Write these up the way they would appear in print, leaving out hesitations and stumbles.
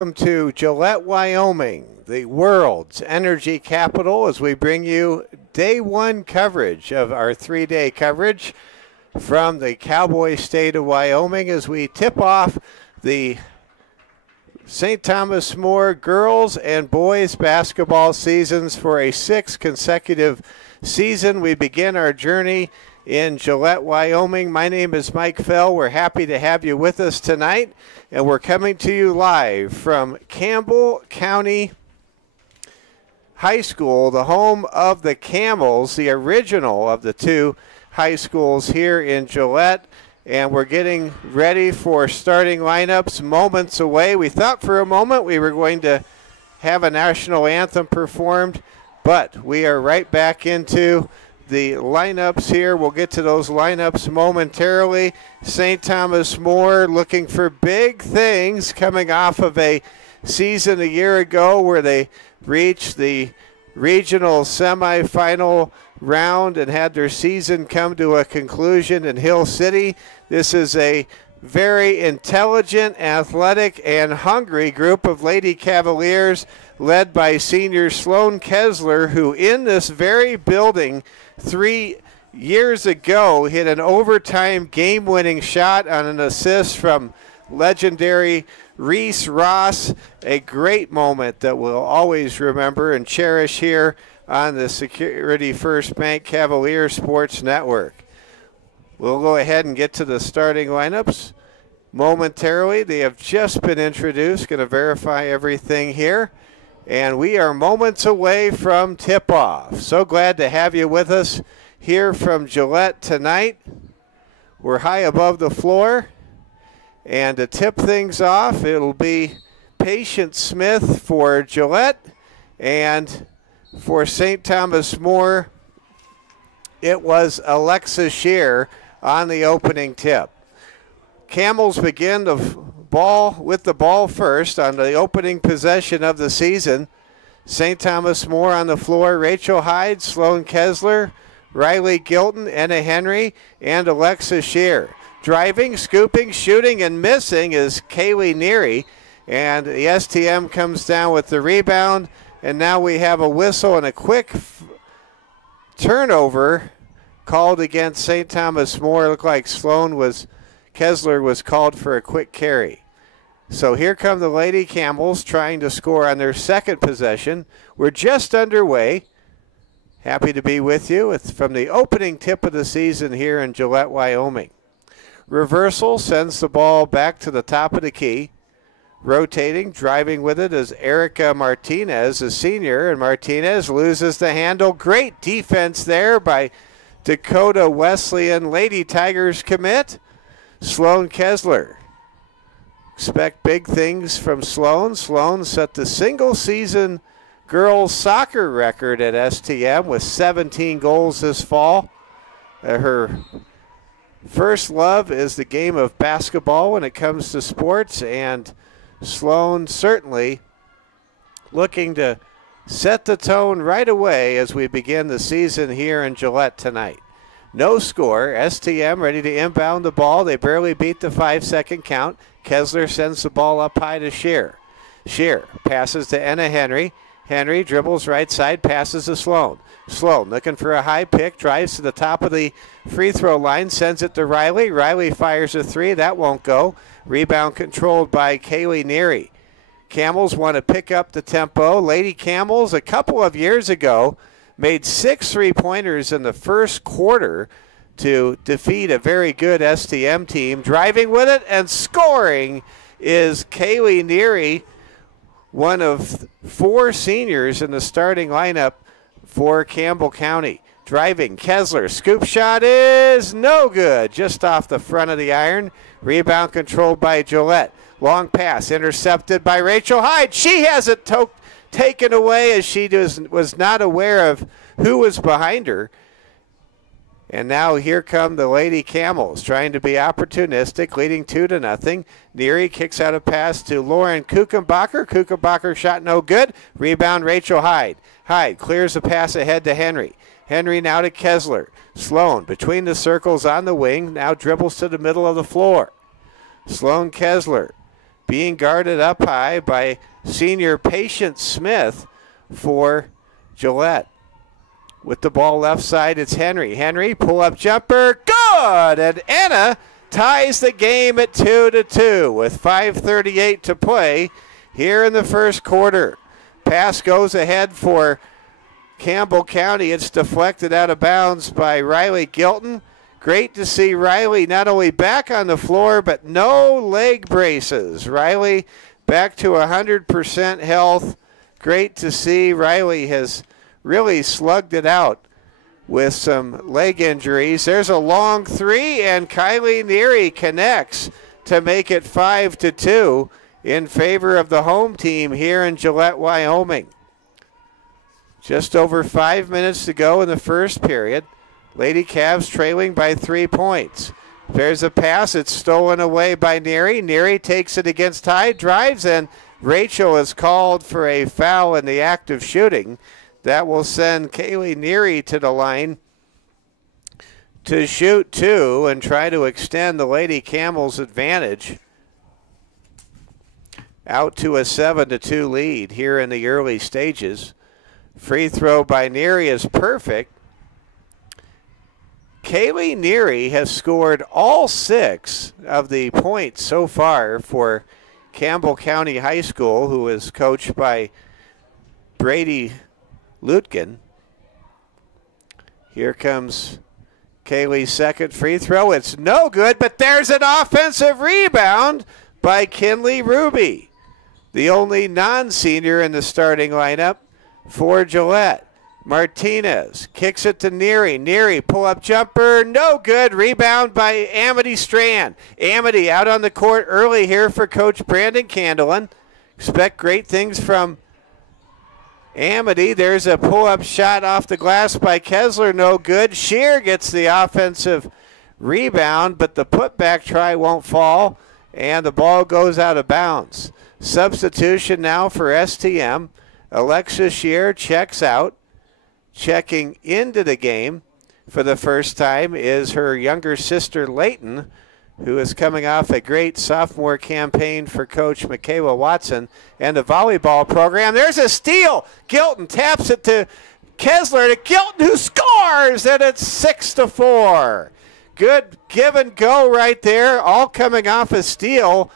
Welcome to Gillette, Wyoming, the world's energy capital, as we bring you day one coverage of our three-day coverage from the cowboy state of Wyoming as we tip off the St. Thomas More girls and boys basketball seasons for a sixth consecutive season. We begin our journey in Gillette, Wyoming. My name is Mike Fell. We're happy to have you with us tonight, and we're coming to you live from Campbell County High School, the home of the Camels, the original of the two high schools here in Gillette. And we're getting ready for starting lineups moments away. We thought for a moment we were going to have a national anthem performed, but we are right back into the lineups here. We'll get to those lineups momentarily. St. Thomas More looking for big things coming off of a season a year ago where they reached the regional semifinal round and had their season come to a conclusion in Hill City. This is a very intelligent, athletic, and hungry group of Lady Cavaliers led by senior Sloan Kessler, who in this very building 3 years ago hit an overtime game-winning shot on an assist from legendary Reese Ross. A great moment that we'll always remember and cherish here on the Security First Bank Cavalier Sports Network. We'll go ahead and get to the starting lineups momentarily. They have just been introduced. Going to verify everything here. And we are moments away from tip-off. So glad to have you with us here from Gillette tonight. We're high above the floor. And to tip things off, it'll be Patience Smith for Gillette. And for St. Thomas More, it was Alexa Shear on the opening tip. Camels begin the with the ball first on the opening possession of the season. St. Thomas More on the floor. Rachel Hyde, Sloan Kessler, Riley Gilton, Anna Henry, and Alexa Shear. Driving, scooping, shooting, and missing is Kaylee Neary. And the STM comes down with the rebound. And now we have a whistle and a quick turnover called against St. Thomas More. It looked like Kessler was called for a quick carry. So here come the Lady Camels trying to score on their second possession. We're just underway. Happy to be with you. It's from the opening tip of the season here in Gillette, Wyoming. Reversal sends the ball back to the top of the key. Rotating, driving with it is Erica Martinez, a senior, and Martinez loses the handle. Great defense there by Dakota Wesleyan. Lady Tigers commit. Sloan Kessler. Expect big things from Sloan. Sloan set the single-season girls soccer record at STM with 17 goals this fall. Her first love is the game of basketball when it comes to sports, and Sloan certainly looking to set the tone right away as we begin the season here in Gillette tonight. No score. STM ready to inbound the ball. They barely beat the 5-second count. Kessler sends the ball up high to Shear. Shear passes to Anna Henry. Henry dribbles right side, passes to Sloan. Sloan looking for a high pick, drives to the top of the free throw line, sends it to Riley. Riley fires a three. That won't go. Rebound controlled by Kaylee Neary. Camels want to pick up the tempo. Lady Camels, a couple of years ago, made 6 3-pointers in the first quarter to defeat a very good STM team. Driving with it and scoring is Kaylee Neary, one of 4 seniors in the starting lineup for Campbell County. Driving, Kessler, scoop shot is no good, just off the front of the iron. Rebound controlled by Gillette. Long pass intercepted by Rachel Hyde. She has it taken away as she was not aware of who was behind her. And now here come the Lady Camels trying to be opportunistic, leading 2-0. Neary kicks out a pass to Lauren Kuchenbacher. Kuchenbacher shot no good. Rebound Rachel Hyde. Hyde clears the pass ahead to Henry. Henry now to Kessler. Sloan between the circles on the wing, now dribbles to the middle of the floor. Sloan Kessler being guarded up high by senior Patient Smith for Gillette. With the ball left side, it's Henry. Henry, pull-up jumper, good! And Anna ties the game at 2-2 with 5:38 to play here in the first quarter. Pass goes ahead for Campbell County. It's deflected out of bounds by Riley Gilton. Great to see Riley not only back on the floor, but no leg braces. Riley back to 100% health. Great to see. Riley has really slugged it out with some leg injuries. There's a long three, and Kylie Neary connects to make it 5-2 in favor of the home team here in Gillette, Wyoming. Just over 5 minutes to go in the first period. Lady Cavs trailing by 3 points. There's a pass. It's stolen away by Neary. Neary takes it against Hyde, drives, and Rachel is called for a foul in the act of shooting. That will send Kaylee Neary to the line to shoot two and try to extend the Lady Camels' advantage out to a 7-2 lead here in the early stages. Free throw by Neary is perfect. Kaylee Neary has scored all 6 of the points so far for Campbell County High School, who is coached by Brady Lutkin. Here comes Kaylee's second free throw. It's no good, but there's an offensive rebound by Kinley Ruby, the only non-senior in the starting lineup for Gillette. Martinez kicks it to Neary. Neary, pull-up jumper, no good. Rebound by Amity Strand. Amity out on the court early here for Coach Brandon Candelin. Expect great things from Amity. There's a pull-up shot off the glass by Kessler, no good. Shear gets the offensive rebound, but the putback try won't fall, and the ball goes out of bounds. Substitution now for STM. Alexa Shear checks out. Checking into the game for the first time is her younger sister Layton, who is coming off a great sophomore campaign for Coach Michaela Watson and the volleyball program. There's a steal. Gilton taps it to Kessler, to Gilton, who scores, and it's 6-4. Good give and go right there, all coming off a steal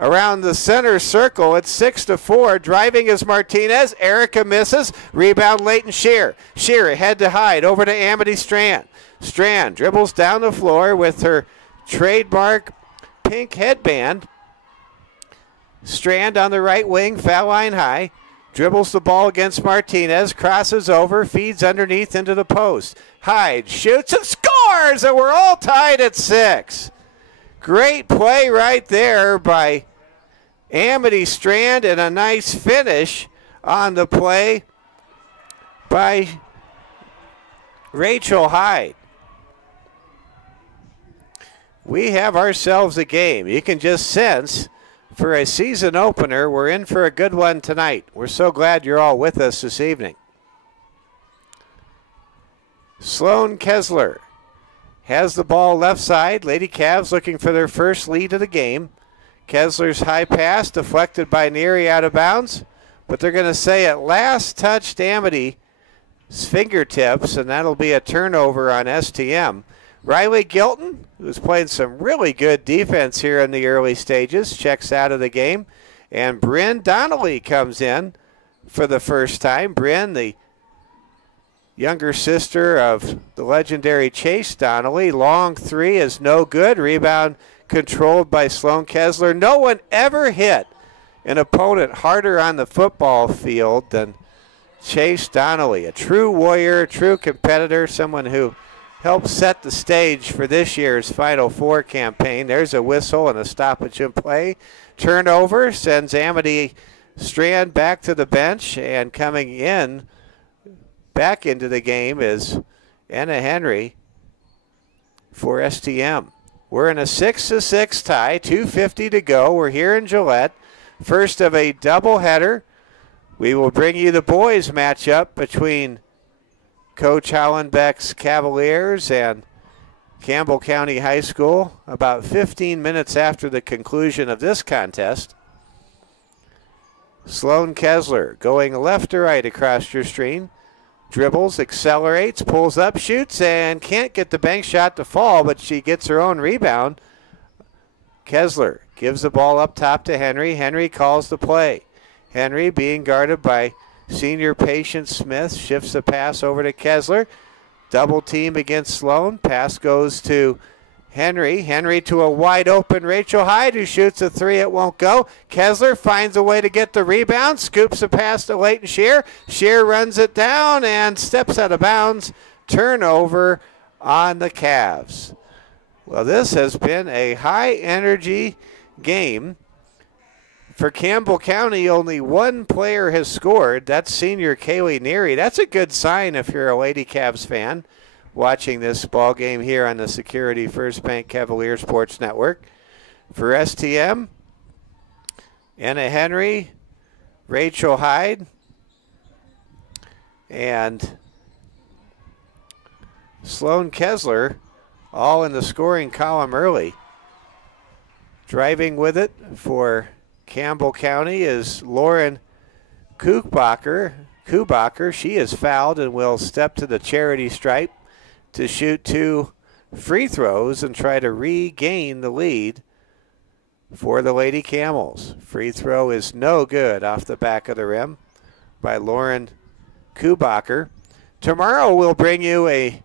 around the center circle. It's 6-4. Driving is Martinez. Erica misses. Rebound Leighton Shear. Shear ahead to Hyde. Over to Amity Strand. Strand dribbles down the floor with her trademark pink headband. Strand on the right wing, foul line high. Dribbles the ball against Martinez. Crosses over. Feeds underneath into the post. Hyde shoots and scores, and we're all tied at 6. Great play right there by Amity Strand, and a nice finish on the play by Rachel Hyde. We have ourselves a game. You can just sense for a season opener, we're in for a good one tonight. We're so glad you're all with us this evening. Sloan Kessler has the ball left side. Lady Cavs looking for their first lead of the game. Kessler's high pass deflected by Neary out of bounds, but they're going to say it last touched Amity's fingertips, and that'll be a turnover on STM. Riley Gilton, who's playing some really good defense here in the early stages, checks out of the game, and Bryn Donnelly comes in for the first time. Bryn, the younger sister of the legendary Chase Donnelly. Long three is no good. Rebound controlled by Sloan Kessler. No one ever hit an opponent harder on the football field than Chase Donnelly. A true warrior, a true competitor, someone who helped set the stage for this year's Final Four campaign. There's a whistle and a stoppage in play. Turnover sends Amity Strand back to the bench, and coming in back into the game is Anna Henry for STM. We're in a 6-6 tie, 2:50 to go. We're here in Gillette. First of a doubleheader. We will bring you the boys matchup between Coach Hollenbeck's Cavaliers and Campbell County High School about 15 minutes after the conclusion of this contest. Sloan Kessler going left to right across your screen. Dribbles, accelerates, pulls up, shoots, and can't get the bank shot to fall, but she gets her own rebound. Kessler gives the ball up top to Henry. Henry calls the play. Henry being guarded by senior Patience Smith, shifts the pass over to Kessler. Double team against Sloan. Pass goes to Henry. Henry to a wide open Rachel Hyde, who shoots a three. It won't go. Kessler finds a way to get the rebound, scoops a pass to Leighton Shear. Shear runs it down and steps out of bounds. Turnover on the Cavs. Well, this has been a high energy game. For Campbell County, only one player has scored. That's senior Kaylee Neary. That's a good sign if you're a Lady Cavs fan watching this ball game here on the Security First Bank Cavalier Sports Network. For STM, Anna Henry, Rachel Hyde, and Sloan Kessler all in the scoring column early. Driving with it for Campbell County is Lauren Kubacher. She is fouled and will step to the charity stripe to shoot 2 free throws and try to regain the lead for the Lady Camels. Free throw is no good off the back of the rim by Lauren Kubacher. Tomorrow we'll bring you a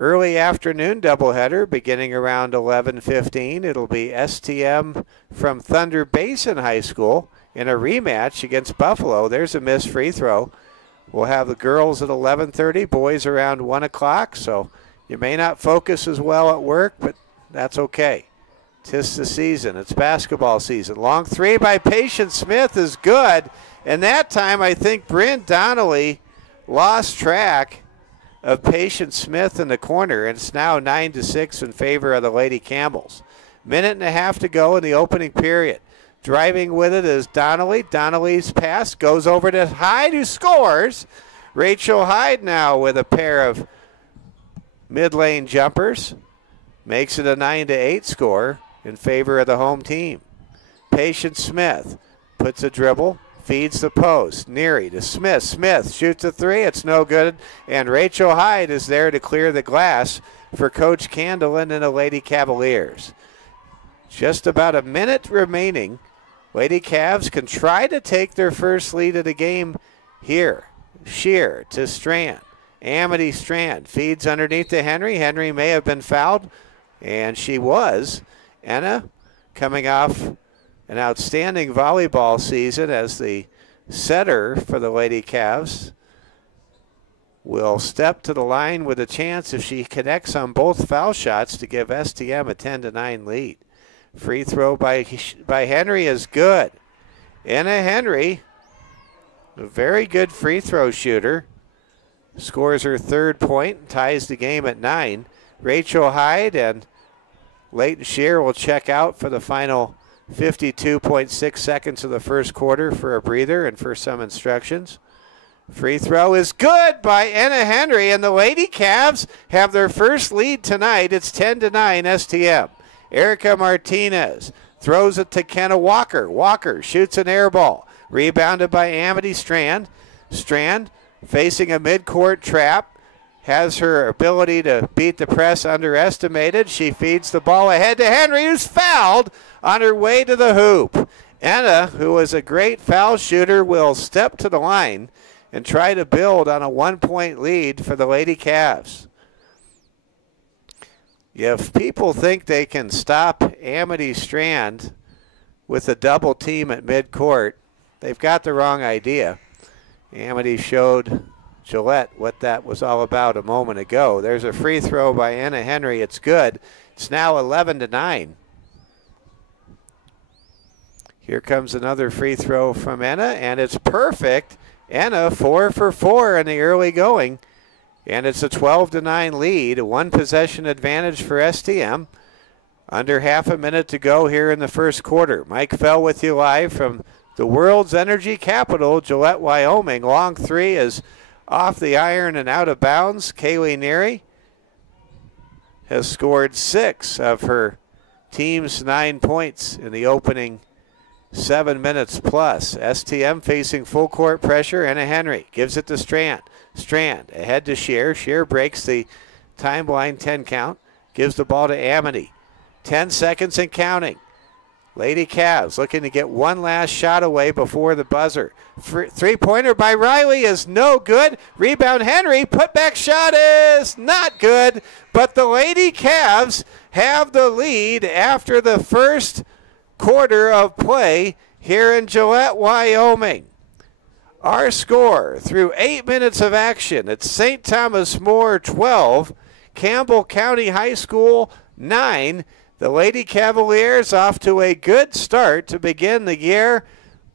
early afternoon doubleheader beginning around 11:15. It'll be STM from Thunder Basin High School in a rematch against Buffalo. There's a missed free throw. We'll have the girls at 11:30, boys around 1 o'clock, so you may not focus as well at work, but that's okay. 'Tis the season. It's basketball season. Long three by Patience Smith is good, and that time I think Bryn Donnelly lost track of Patience Smith in the corner, and it's now 9-6 in favor of the Lady Camels. Minute and a half to go in the opening period. Driving with it is Donnelly. Donnelly's pass goes over to Hyde, who scores. Rachel Hyde now with a pair of mid-lane jumpers. Makes it a 9-8 score in favor of the home team. Patience Smith puts a dribble, feeds the post. Neary to Smith. Smith shoots a three. It's no good. And Rachel Hyde is there to clear the glass for Coach Candelan and the Lady Cavaliers. Just about a minute remaining. Lady Cavs can try to take their first lead of the game here. Shear to Strand. Amity Strand feeds underneath to Henry. Henry may have been fouled, and she was. Anna coming off an outstanding volleyball season as the setter for the Lady Cavs will step to the line with a chance if she connects on both foul shots to give STM a 10-9 lead. Free throw by Henry is good. Anna Henry, a very good free throw shooter, scores her 3rd point, ties the game at 9. Rachel Hyde and Leighton Shear will check out for the final 52.6 seconds of the first quarter for a breather and for some instructions. Free throw is good by Anna Henry, and the Lady Cavs have their first lead tonight. It's 10-9 STM. Erica Martinez throws it to Kenna Walker. Walker shoots an air ball. Rebounded by Amity Strand. Strand facing a midcourt trap. Has her ability to beat the press underestimated. She feeds the ball ahead to Henry, who's fouled on her way to the hoop. Anna, who is a great foul shooter, will step to the line and try to build on a 1-point lead for the Lady Cavs. If people think they can stop Amity Strand with a double team at midcourt, they've got the wrong idea. Amity showed Gillette what that was all about a moment ago. There's a free throw by Anna Henry. It's good. It's now 11-9. Here comes another free throw from Anna, and it's perfect. Anna 4 for 4 in the early going. And it's a 12-9 lead, a 1-possession advantage for STM. Under half a minute to go here in the first quarter. Mike Fell with you live from the world's energy capital, Gillette, Wyoming. Long three is off the iron and out of bounds. Kaylee Neary has scored 6 of her team's 9 points in the opening 7 minutes plus. STM facing full court pressure. Anna Henry gives it to Strand. Strand ahead to Shear. Shear breaks the timeline 10 count. Gives the ball to Amity. 10 seconds and counting. Lady Cavs looking to get one last shot away before the buzzer. Three-pointer by Riley is no good. Rebound Henry. Putback shot is not good. But the Lady Cavs have the lead after the first quarter of play here in Gillette, Wyoming. Our score through 8 minutes of action, it's St. Thomas More 12, Campbell County High School 9. The Lady Cavaliers off to a good start to begin the year,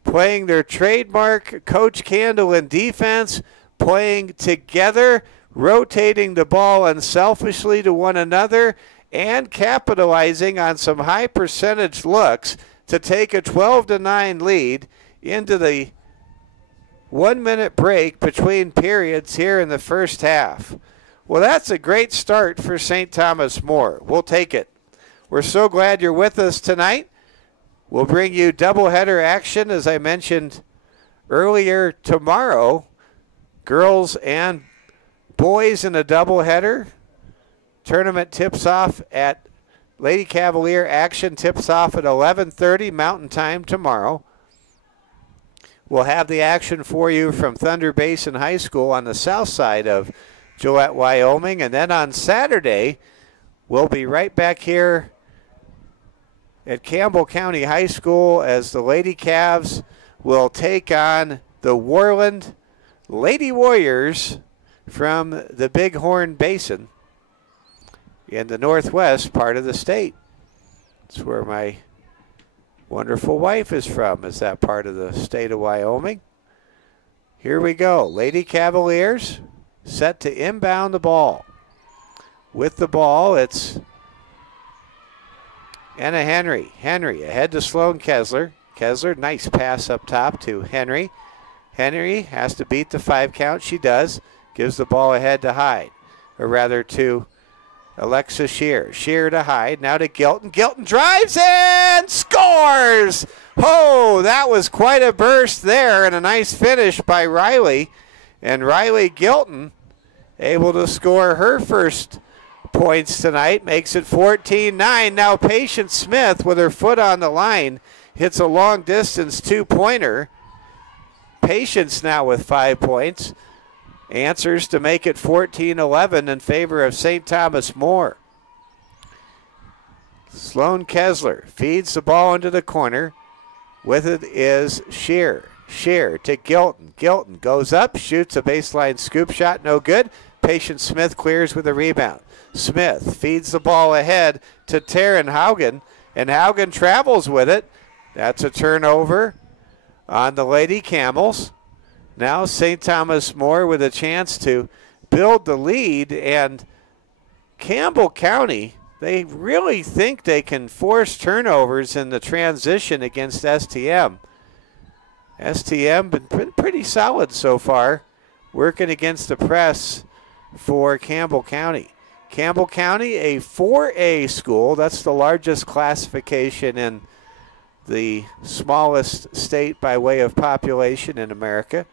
playing their trademark Coach Candle defense, playing together, rotating the ball unselfishly to one another, and capitalizing on some high percentage looks to take a 12-9 lead into the 1 minute break between periods here in the first half. Well, that's a great start for St. Thomas More. We'll take it. We're so glad you're with us tonight. We'll bring you doubleheader action, as I mentioned earlier, tomorrow. Girls and boys in a doubleheader. Tournament tips off at Lady Cavalier action tips off at 11:30 Mountain Time tomorrow. We'll have the action for you from Thunder Basin High School on the south side of Gillette, Wyoming. And then on Saturday, we'll be right back here at Campbell County High School as the Lady Cavs will take on the Worland Lady Warriors from the Bighorn Basin in the northwest part of the state. That's where my wonderful wife is from, is that part of the state of Wyoming. Here we go. Lady Cavaliers set to inbound the ball. With the ball, it's Anna Henry. Henry ahead to Sloan Kessler. Kessler, nice pass up top to Henry. Henry has to beat the 5 count. She does. Gives the ball ahead to Hyde, or rather to Alexa Shear. Shear to Hyde. Now to Gilton. Gilton drives and scores! Oh, that was quite a burst there and a nice finish by Riley. And Riley Gilton able to score her first points tonight, makes it 14-9. Now Patience Smith with her foot on the line hits a long distance 2-pointer. Patience now with 5 points. Answers to make it 14-11 in favor of St. Thomas More. Sloan Kessler feeds the ball into the corner. With it is Shear. Shear to Gilton. Gilton goes up, shoots a baseline scoop shot, no good. Patience Smith clears with a rebound. Smith feeds the ball ahead to Taryn Haugen, and Haugen travels with it. That's a turnover on the Lady Camels. Now St. Thomas More with a chance to build the lead, and Campbell County, they really think they can force turnovers in the transition against STM. STM been pretty solid so far, working against the press for Campbell County. Campbell County, a 4A school. That's the largest classification in the smallest state by way of population in America.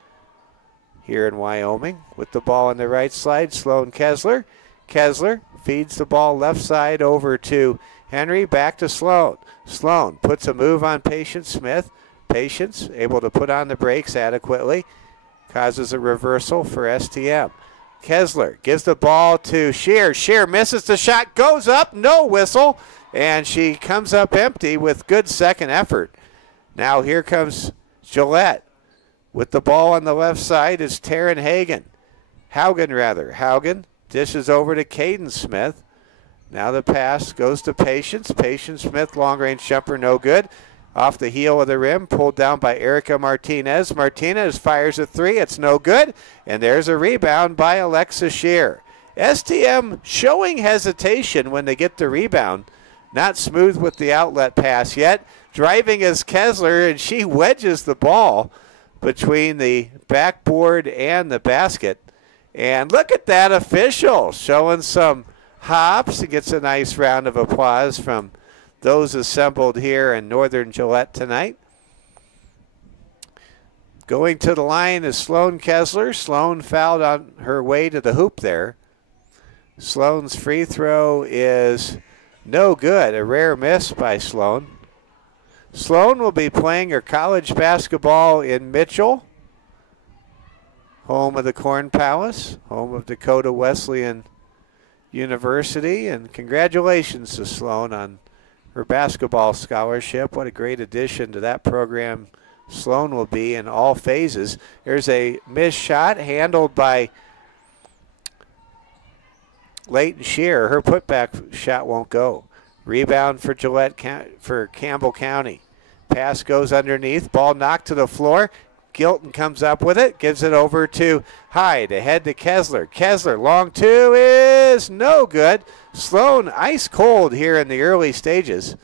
Here in Wyoming, with the ball on the right side, Sloan Kessler. Kessler feeds the ball left side over to Henry, back to Sloan. Sloan puts a move on Patience Smith. Patience able to put on the brakes adequately. Causes a reversal for STM. Kessler gives the ball to Shear. Shear misses the shot, goes up, no whistle, and she comes up empty with good second effort. Now here comes Gillette. With the ball on the left side is Taryn Haugen dishes over to Caden Smith. Now the pass goes to Patience. Patience Smith, long-range jumper, no good. Off the heel of the rim, pulled down by Erica Martinez. Martinez fires a 3. It's no good. And there's a rebound by Alexa Shear. STM showing hesitation when they get the rebound. Not smooth with the outlet pass yet. Driving is Kessler, and she wedges the ball between the backboard and the basket. And look at that official showing some hops. He gets a nice round of applause from those assembled here in Northern Gillette tonight. Going to the line is Sloan Kessler. Sloan fouled on her way to the hoop there. Sloan's free throw is no good. A rare miss by Sloan. Sloan will be playing her college basketball in Mitchell, home of the Corn Palace, home of Dakota Wesleyan University. And congratulations to Sloan on her basketball scholarship. What a great addition to that program Sloan will be in all phases. There's a missed shot handled by Leighton Shear. Her putback shot won't go. Rebound for for Campbell County. Pass goes underneath. Ball knocked to the floor. Gilton comes up with it. Gives it over to Hyde. Ahead to Kessler. Kessler, long two is no good. Sloan ice cold here in the early stages.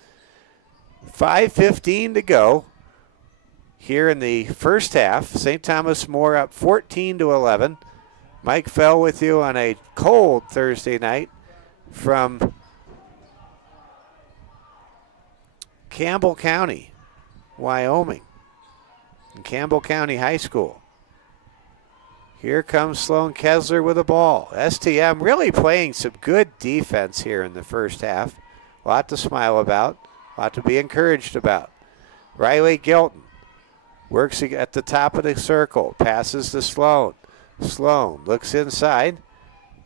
5:15 to go here in the first half. St. Thomas More up 14-11. Mike Fell with you on a cold Thursday night from Campbell County, Wyoming, and Campbell County High School. Here comes Sloan Kessler with the ball. STM really playing some good defense here in the first half. A lot to smile about, a lot to be encouraged about. Riley Gilton works at the top of the circle, passes to Sloan. Sloan looks inside,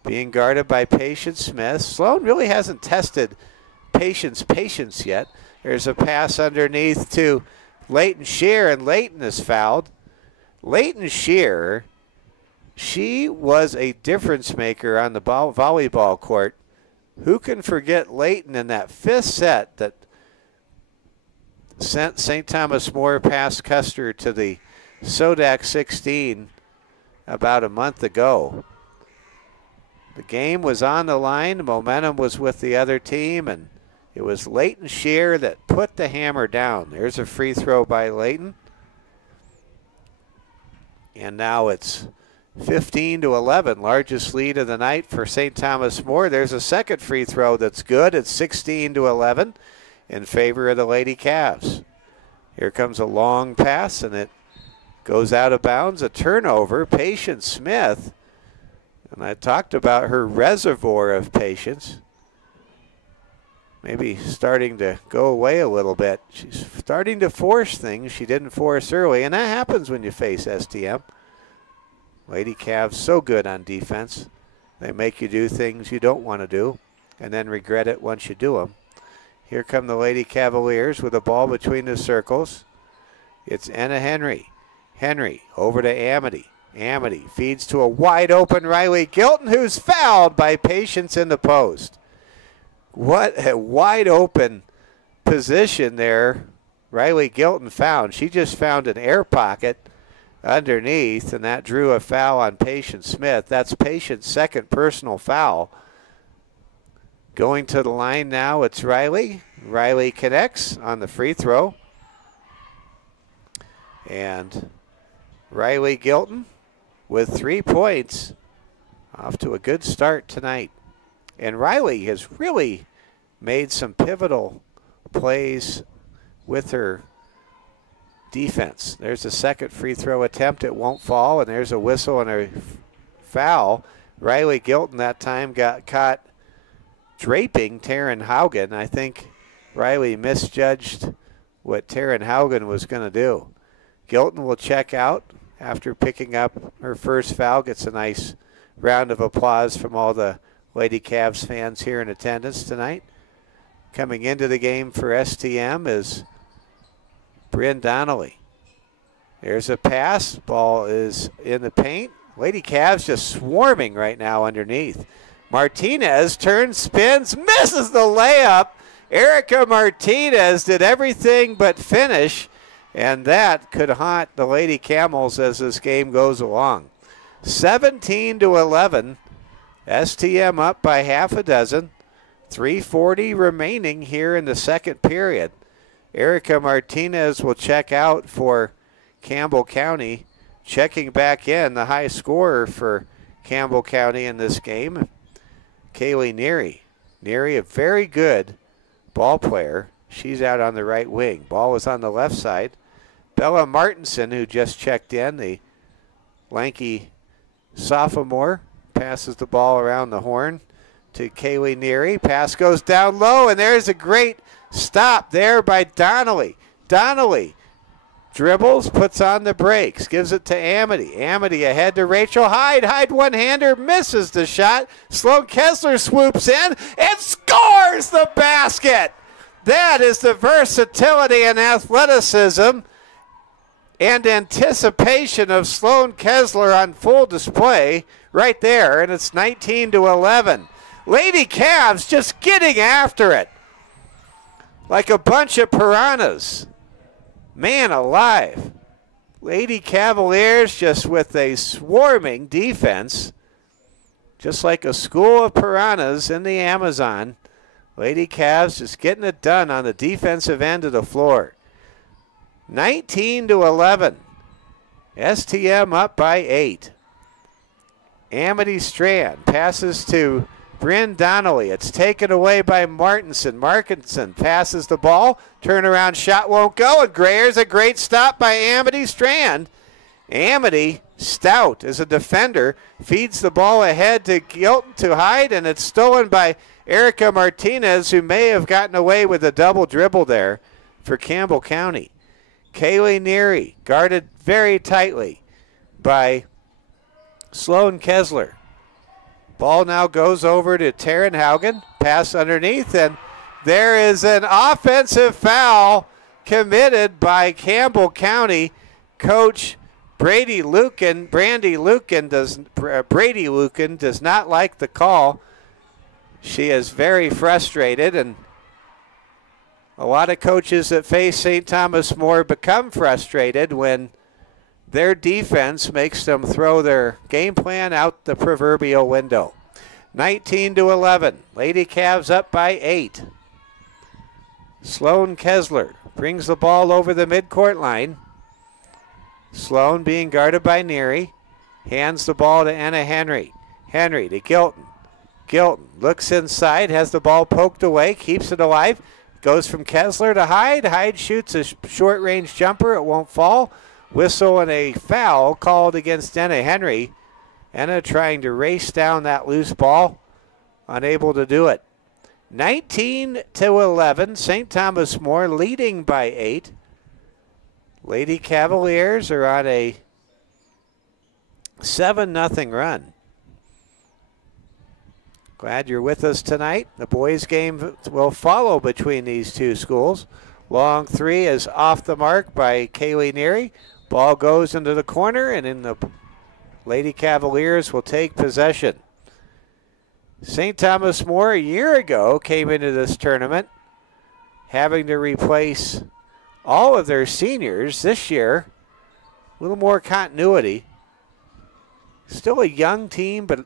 being guarded by Patience Smith. Sloan really hasn't tested Patience yet. There's a pass underneath to Leighton Shear, and Leighton is fouled. Leighton Shear, she was a difference maker on the volleyball court. Who can forget Leighton in that fifth set that sent St. Thomas More past Custer to the Sodak 16 about a month ago. The game was on the line. The momentum was with the other team, and it was Leighton Shear that put the hammer down. There's a free throw by Leighton. And now it's 15-11, largest lead of the night for St. Thomas More. There's a second free throw that's good. It's 16-11 in favor of the Lady Cavs. Here comes a long pass, and it goes out of bounds. A turnover. Patience Smith, and I talked about her reservoir of patience, maybe starting to go away a little bit. She's starting to force things she didn't force early, and that happens when you face STM. Lady Cavs so good on defense. They make you do things you don't want to do and then regret it once you do them. Here come the Lady Cavaliers with a ball between the circles. It's Anna Henry. Henry over to Amity. Amity feeds to a wide open Riley Gilton, who's fouled by Patience in the post. What a wide open position there Riley Gilton found. She just found an air pocket underneath, and that drew a foul on Patience Smith. That's Patience's second personal foul. Going to the line now, it's Riley. Riley connects on the free throw. And Riley Gilton with 3 points, off to a good start tonight. And Riley has really made some pivotal plays with her defense. There's a second free throw attempt. It won't fall, and there's a whistle and a foul. Riley Gilton that time got caught draping Taryn Haugen. I think Riley misjudged what Taryn Haugen was going to do. Gilton will check out after picking up her first foul. Gets a nice round of applause from all the Lady Cavs fans here in attendance tonight. Coming into the game for STM is Bryn Donnelly. There's a pass. Ball is in the paint. Lady Cavs just swarming right now underneath. Martinez turns, spins, misses the layup. Erica Martinez did everything but finish, and that could haunt the Lady Camels as this game goes along. 17-11. STM up by half a dozen. 3:40 remaining here in the second period. Erica Martinez will check out for Campbell County. Checking back in, the high scorer for Campbell County in this game, Kaylee Neary. Neary, a very good ball player. She's out on the right wing. Ball is on the left side. Bella Martinson, who just checked in, the lanky sophomore, passes the ball around the horn to Kaylee Neary. Pass goes down low, and there's a great stop there by Donnelly. Donnelly dribbles, puts on the brakes, gives it to Amity. Amity ahead to Rachel Hyde. Hyde one-hander, misses the shot. Sloan Kessler swoops in and scores the basket. That is the versatility and athleticism and anticipation of Sloan Kessler on full display right there, and it's 19-11. Lady Cavs just getting after it like a bunch of piranhas. Man alive. Lady Cavaliers just with a swarming defense, just like a school of piranhas in the Amazon. Lady Cavs just getting it done on the defensive end of the floor. 19-11. STM up by 8. Amity Strand passes to Bryn Donnelly. It's taken away by Martinson. Martinson passes the ball. Turnaround shot won't go. And Grayer's a great stop by Amity Strand. Amity, stout as a defender, feeds the ball ahead to Gilton to Hyde, and it's stolen by Erica Martinez, who may have gotten away with a double dribble there for Campbell County. Kaylee Neary guarded very tightly by Sloan Kessler. Ball now goes over to Taryn Haugen. Pass underneath, and there is an offensive foul committed by Campbell County. Coach Brady Lucan does not like the call. She is very frustrated, and a lot of coaches that face St. Thomas More become frustrated when their defense makes them throw their game plan out the proverbial window. 19-11. Lady Cavs up by 8. Sloan Kessler brings the ball over the midcourt line. Sloan being guarded by Neary. Hands the ball to Anna Henry. Henry to Gilton. Gilton looks inside, has the ball poked away, keeps it alive. Goes from Kessler to Hyde. Hyde shoots a short-range jumper. It won't fall. Whistle and a foul called against Anna Henry. Anna trying to race down that loose ball. Unable to do it. 19-11. St. Thomas More leading by 8. Lady Cavaliers are on a 7-0 run. Glad you're with us tonight. The boys' game will follow between these two schools. Long three is off the mark by Kaylee Neary. Ball goes into the corner, and in the Lady Cavaliers will take possession. St. Thomas More a year ago came into this tournament having to replace all of their seniors. This year, a little more continuity. Still a young team, but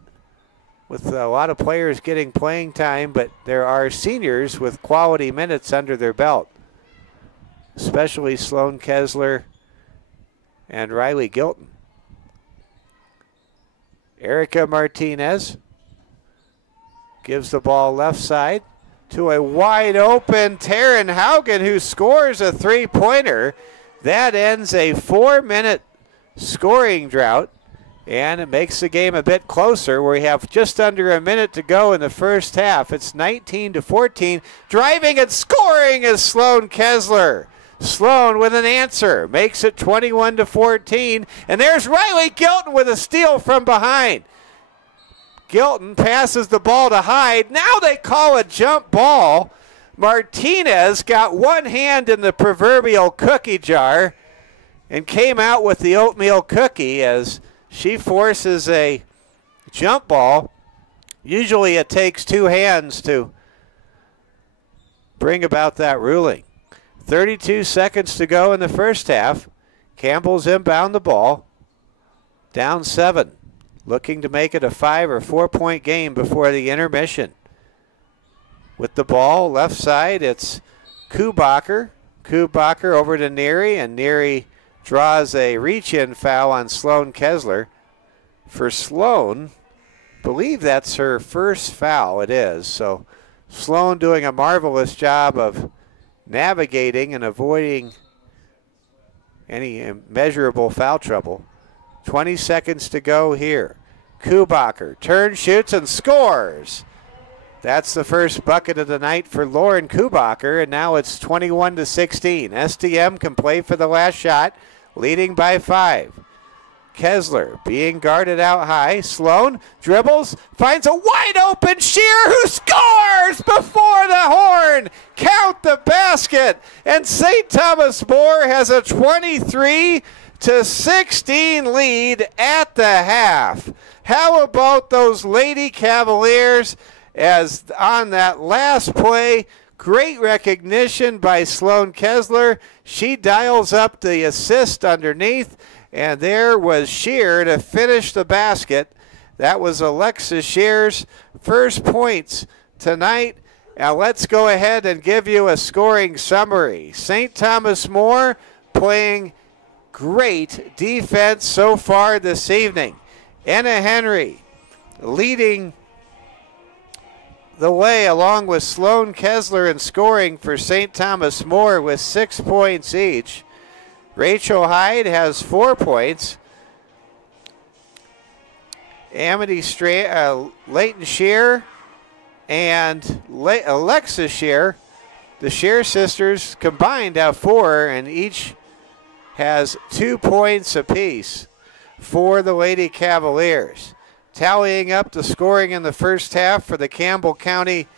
with a lot of players getting playing time, but there are seniors with quality minutes under their belt, especially Sloan Kessler and Riley Gilton. Erica Martinez gives the ball left side to a wide open Taryn Haugen, who scores a three-pointer. That ends a 4-minute scoring drought, and it makes the game a bit closer. We have just under a minute to go in the first half. It's 19-14. Driving and scoring is Sloan Kessler. Sloan with an answer, makes it 21-14. And there's Riley Gilton with a steal from behind. Gilton passes the ball to Hyde. Now they call a jump ball. Martinez got one hand in the proverbial cookie jar and came out with the oatmeal cookie as she forces a jump ball. Usually it takes two hands to bring about that ruling. 32 seconds to go in the first half. Campbell's inbound the ball. Down 7. Looking to make it a 5 or 4 point game before the intermission. With the ball left side, it's Kubacher. Kubacher over to Neary, and Neary draws a reach-in foul on Sloan Kessler. For Sloan, believe that's her first foul. It is. So Sloan doing a marvelous job of navigating and avoiding any immeasurable foul trouble. 20 seconds to go here. Kubacher turns, shoots, and scores. That's the first bucket of the night for Lauren Kubacher, and now it's 21-16. STM can play for the last shot, leading by 5. Kessler being guarded out high. Sloan dribbles, finds a wide open Shear who scores before the horn. Count the basket, and St. Thomas More has a 23-16 lead at the half. How about those Lady Cavaliers? As on that last play, great recognition by Sloan Kessler. She dials up the assist underneath, and there was Shear to finish the basket. That was Alexis Shear's first points tonight. Now let's go ahead and give you a scoring summary. St. Thomas More playing great defense so far this evening. Anna Henry leading the way along with Sloan Kessler in scoring for St. Thomas More with 6 points each. Rachel Hyde has 4 points. Amity Leighton Shear and Alexis Shear, the Shear sisters combined have 4, and each has 2 points apiece for the Lady Cavaliers. Tallying up the scoring in the first half for the Campbell County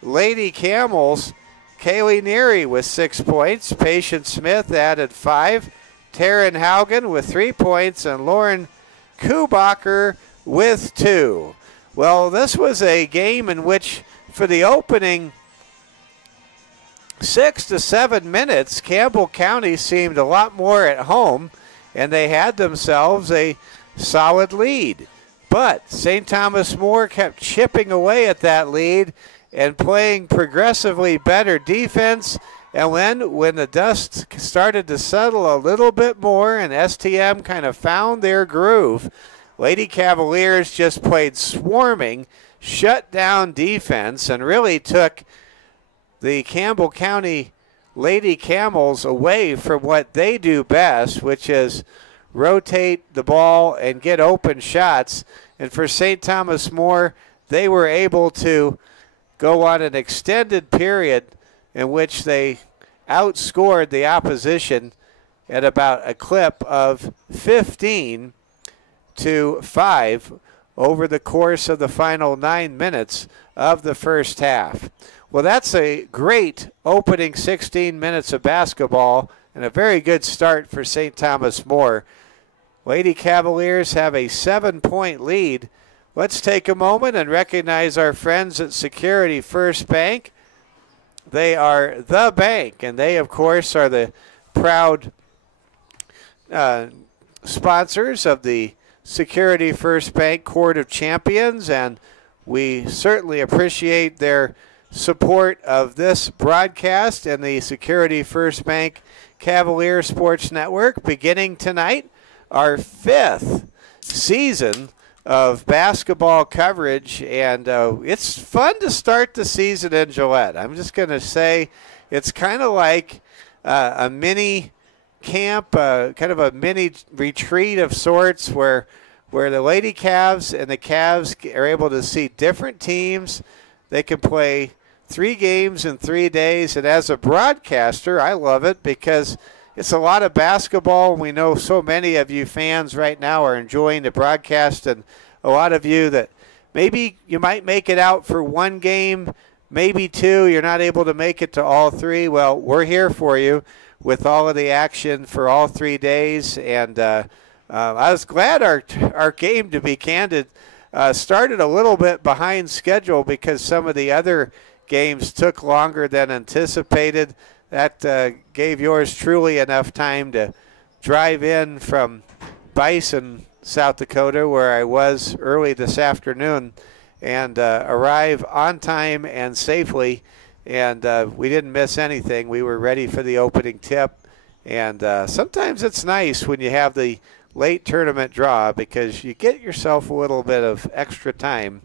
Lady Camels, Kaylee Neary with 6 points. Patience Smith added 5. Taryn Haugen with 3 points, and Lauren Kubacher with 2. Well, this was a game in which for the opening 6 to 7 minutes, Campbell County seemed a lot more at home, and they had themselves a solid lead. But St. Thomas More kept chipping away at that lead and playing progressively better defense. And when the dust started to settle a little bit more and STM kind of found their groove, Lady Cavaliers just played swarming, shut down defense, and really took the Campbell County Lady Camels away from what they do best, which is rotate the ball and get open shots. And for St. Thomas More, they were able to go on an extended period in which they outscored the opposition at about a clip of 15-5 over the course of the final 9 minutes of the first half. Well, that's a great opening 16 minutes of basketball and a very good start for St. Thomas More. Lady Cavaliers have a 7-point lead. Let's take a moment and recognize our friends at Security First Bank. They are the bank, and they, of course, are the proud sponsors of the Security First Bank Court of Champions, and we certainly appreciate their support of this broadcast and the Security First Bank Cavalier Sports Network beginning tonight. Our 5th season of basketball coverage, and it's fun to start the season in Gillette. I'm just going to say it's kind of like a mini camp, kind of a mini retreat of sorts where the Lady Cavs and the Cavs are able to see different teams. They can play 3 games in 3 days, and as a broadcaster, I love it because it's a lot of basketball. We know so many of you fans right now are enjoying the broadcast, and a lot of you that maybe you might make it out for 1 game, maybe 2. You're not able to make it to all 3. Well, we're here for you with all of the action for all 3 days, and I was glad our game, to be candid, started a little bit behind schedule because some of the other games took longer than anticipated. That gave yours truly enough time to drive in from Bison, South Dakota, where I was early this afternoon, and arrive on time and safely. And we didn't miss anything. We were ready for the opening tip. And sometimes it's nice when you have the late tournament draw because you get yourself a little bit of extra time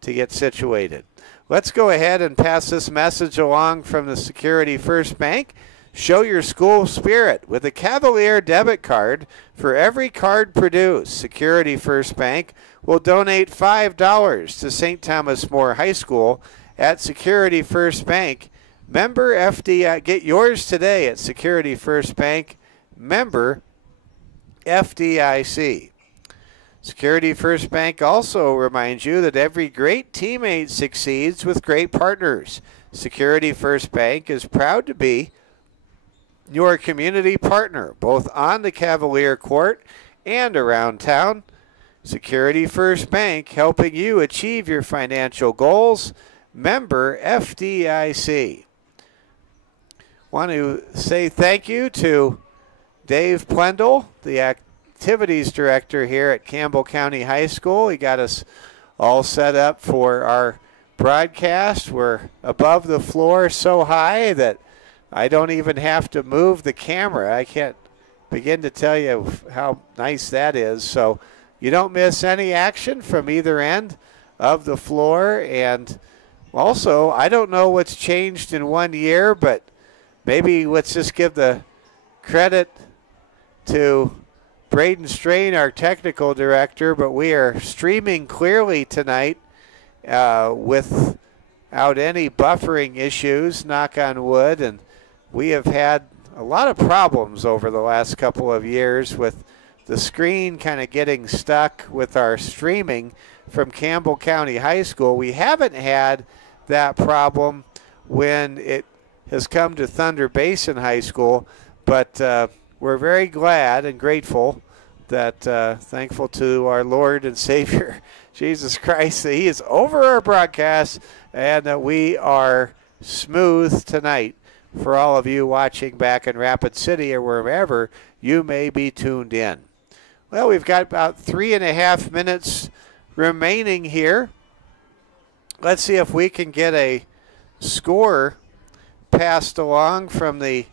to get situated. Let's go ahead and pass this message along from the Security First Bank. Show your school spirit with a Cavalier debit card for every card produced. Security First Bank will donate $5 to St. Thomas More High School at Security First Bank. Member FDIC. Get yours today at Security First Bank. Member FDIC. Security First Bank also reminds you that every great teammate succeeds with great partners. Security First Bank is proud to be your community partner, both on the Cavalier court and around town. Security First Bank, helping you achieve your financial goals. Member FDIC. Want to say thank you to Dave Plendel, the activities director here at Campbell County High School. He got us all set up for our broadcast. We're above the floor so high that I don't even have to move the camera. I can't begin to tell you how nice that is. So you don't miss any action from either end of the floor. And also, I don't know what's changed in 1 year, but maybe let's just give the credit to Braden Strain, our technical director, but we are streaming clearly tonight without any buffering issues, knock on wood, and we have had a lot of problems over the last couple of years with the screen kind of getting stuck with our streaming from Campbell County High School. We haven't had that problem when it has come to Thunder Basin High School, but we're very glad and grateful that, thankful to our Lord and Savior, Jesus Christ, that He is over our broadcast and that we are smooth tonight for all of you watching back in Rapid City or wherever you may be tuned in. Well, we've got about 3.5 minutes remaining here. Let's see if we can get a score passed along from the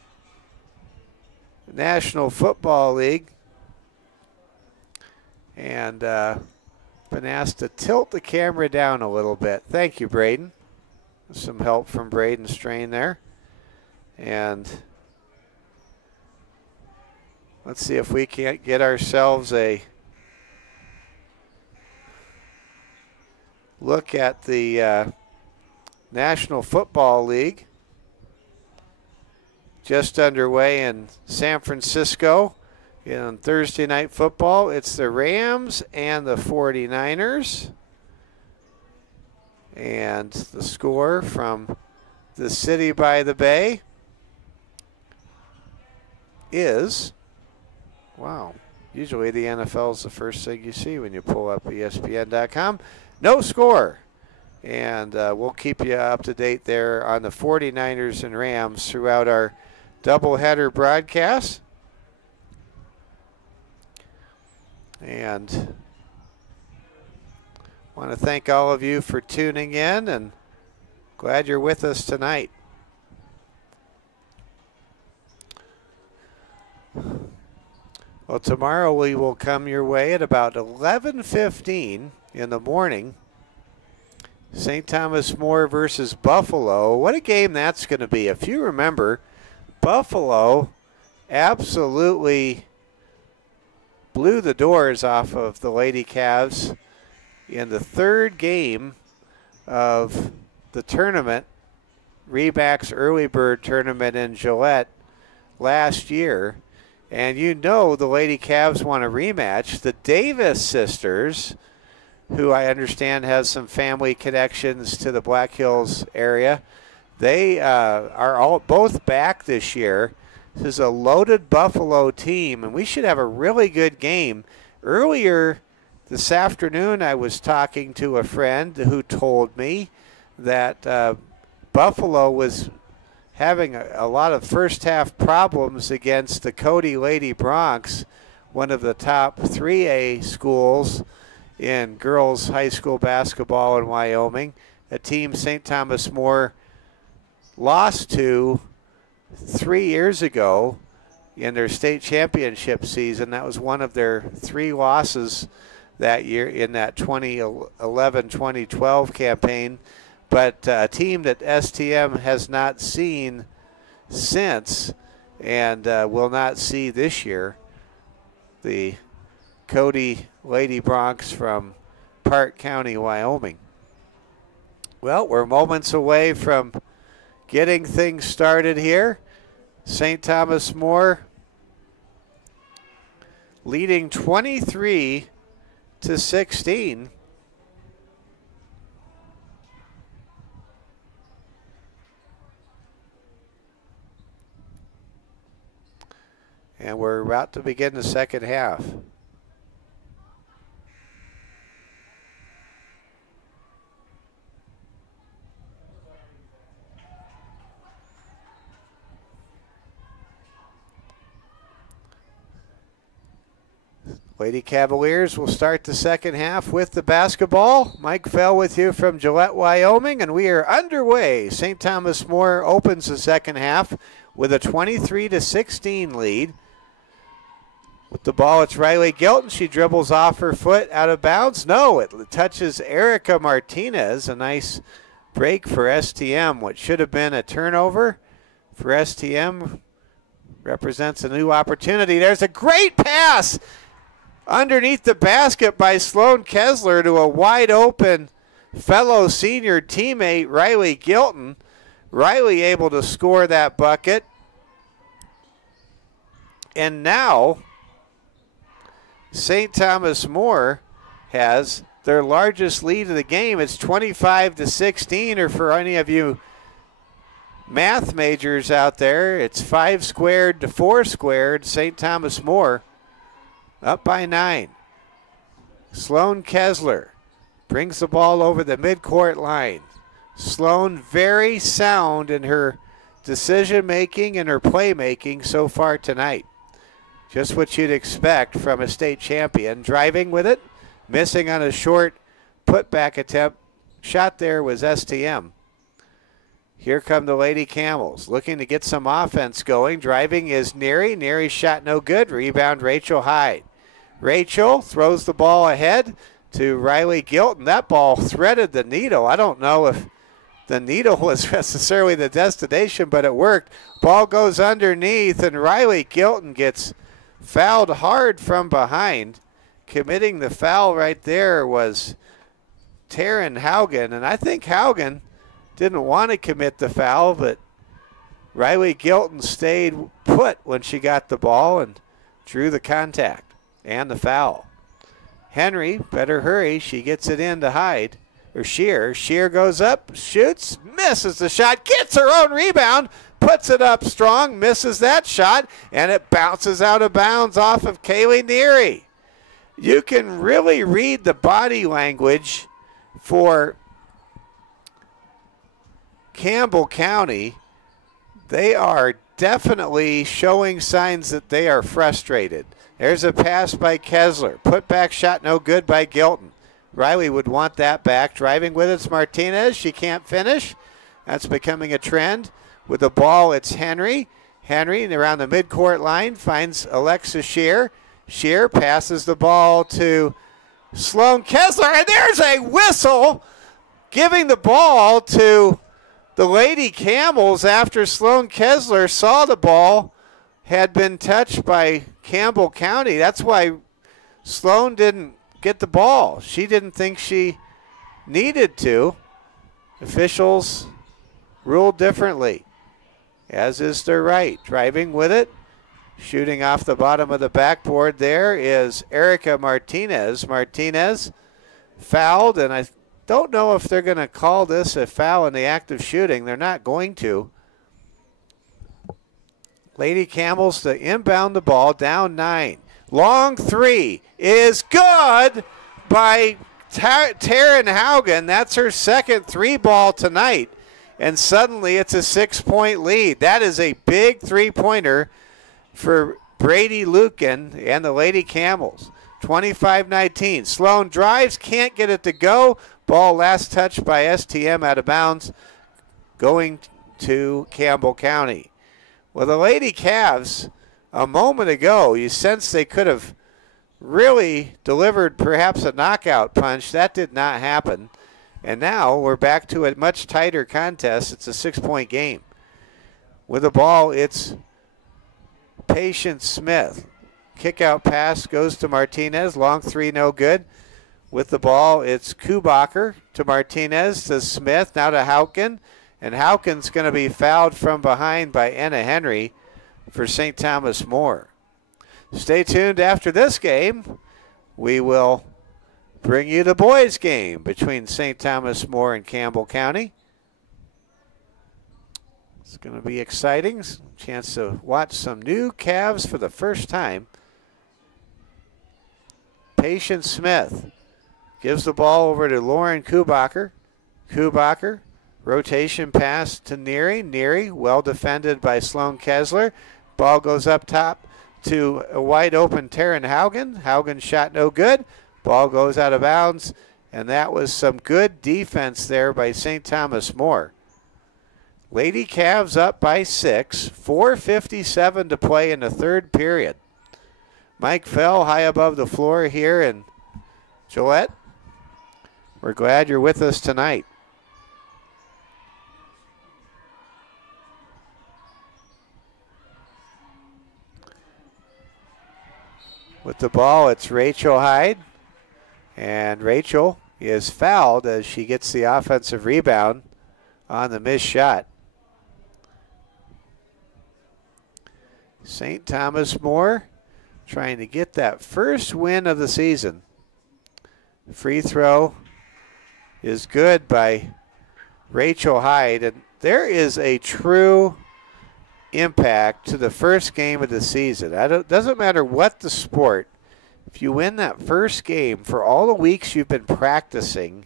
National Football League. And been asked to tilt the camera down a little bit. Thank you, Braden. Some help from Braden Strain there. And let's see if we can't get ourselves a look at the National Football League. Just underway in San Francisco. In Thursday Night Football, it's the Rams and the 49ers. And the score from the City by the Bay is, wow, usually the NFL is the first thing you see when you pull up ESPN.com. No score. And we'll keep you up to date there on the 49ers and Rams throughout our doubleheader broadcast. And want to thank all of you for tuning in, and glad you're with us tonight. Well, tomorrow we will come your way at about 11:15 in the morning. St. Thomas More versus Buffalo. What a game that's going to be. If you remember, Buffalo absolutely blew the doors off of the Lady Cavs in the third game of the tournament, Reebok's Early Bird Tournament in Gillette last year. And you know the Lady Cavs want a rematch. The Davis sisters, who I understand has some family connections to the Black Hills area, they are both back this year. This is a loaded Buffalo team, and we should have a really good game. Earlier this afternoon, I was talking to a friend who told me that Buffalo was having a lot of first-half problems against the Cody Lady Broncs, one of the top 3A schools in girls high school basketball in Wyoming, a team St. Thomas More lost to 3 years ago in their state championship season. That was one of their 3 losses that year in that 2011-2012 campaign. But a team that STM has not seen since. and will not see this year the Cody Lady Broncs from Park County, Wyoming. Well, we're moments away from getting things started here. St. Thomas More leading 23-16. And we're about to begin the second half. Lady Cavaliers will start the second half with the basketball. Mike Fell with you from Gillette, Wyoming, and we are underway. St. Thomas More opens the second half with a 23-16 lead. With the ball, it's Riley Gilton. She dribbles off her foot out of bounds. No, it touches Erica Martinez. A nice break for STM. What should have been a turnover for STM represents a new opportunity. There's a great pass underneath the basket by Sloan Kessler to a wide open fellow senior teammate, Riley Gilton. Riley able to score that bucket. And now St. Thomas More has their largest lead of the game. It's 25-16, or for any of you math majors out there, it's 5 squared to 4 squared. St. Thomas More up by 9. Sloan Kessler brings the ball over the midcourt line. Sloan very sound in her decision-making and her playmaking so far tonight. Just what you'd expect from a state champion. Driving with it, missing on a short putback attempt. Shot there was STM. Here come the Lady Camels, looking to get some offense going. Driving is Neary. Neary's shot no good. Rebound, Rachel Hyde. Rachel throws the ball ahead to Riley Gilton. That ball threaded the needle. I don't know if the needle was necessarily the destination, but it worked. Ball goes underneath, and Riley Gilton gets fouled hard from behind. Committing the foul right there was Taryn Haugen, and I think Haugen didn't want to commit the foul, but Riley Gilton stayed put when she got the ball and drew the contact and the foul. Henry, better hurry. She gets it in to Hyde, or Shear. Shear goes up, shoots, misses the shot, gets her own rebound, puts it up strong, misses that shot, and it bounces out of bounds off of Kaylee Neary. You can really read the body language for Campbell County. They are definitely showing signs that they are frustrated. There's a pass by Kessler. Put back shot no good by Gilton. Riley would want that back. Driving with it's Martinez. She can't finish. That's becoming a trend. With the ball, it's Henry. Henry around the midcourt line finds Alexa Shear. Shear passes the ball to Sloan Kessler, and there's a whistle giving the ball to the Lady Camels after Sloan Kessler saw the ball had been touched by Campbell County. That's why Sloan didn't get the ball. She didn't think she needed to. Officials ruled differently, as is their right. Driving with it, shooting off the bottom of the backboard there is Erica Martinez. Martinez fouled, and I don't know if they're going to call this a foul in the act of shooting. They're not going to. Lady Camels to inbound the ball, down 9. Long three is good by Taryn Haugen. That's her second 3-ball tonight. And suddenly it's a 6-point lead. That is a big 3-pointer for Brady Lucan and the Lady Camels. 25-19. Sloan drives, can't get it to go. Ball last touched by STM out of bounds, going to Campbell County. Well, the Lady Cavs, a moment ago, you sense they could have really delivered perhaps a knockout punch. That did not happen. And now we're back to a much tighter contest. It's a 6-point game. With the ball, it's Patience Smith. Kick out pass goes to Martinez. Long three, no good. With the ball, it's Kubacher to Martinez to Smith. Now to Hauken. And Hauken's going to be fouled from behind by Anna Henry for St. Thomas More. Stay tuned after this game. We will bring you the boys' game between St. Thomas More and Campbell County. It's going to be exciting. Chance to watch some new Cavs for the first time. Patience Smith gives the ball over to Lauren Kubacher. Kubacher, rotation pass to Neary. Neary, well defended by Sloan Kessler. Ball goes up top to a wide open Taryn Haugen. Haugen shot no good. Ball goes out of bounds, and that was some good defense there by St. Thomas More. Lady Cavs up by 6, 4:57 to play in the third period. Mike Fell high above the floor here in Gillette. We're glad you're with us tonight. With the ball, it's Rachel Hyde. And Rachel is fouled as she gets the offensive rebound on the missed shot. St. Thomas More trying to get that first win of the season. Free throw is good by Rachel Hyde. And there is a true impact to the first game of the season. It doesn't matter what the sport. If you win that first game, for all the weeks you've been practicing,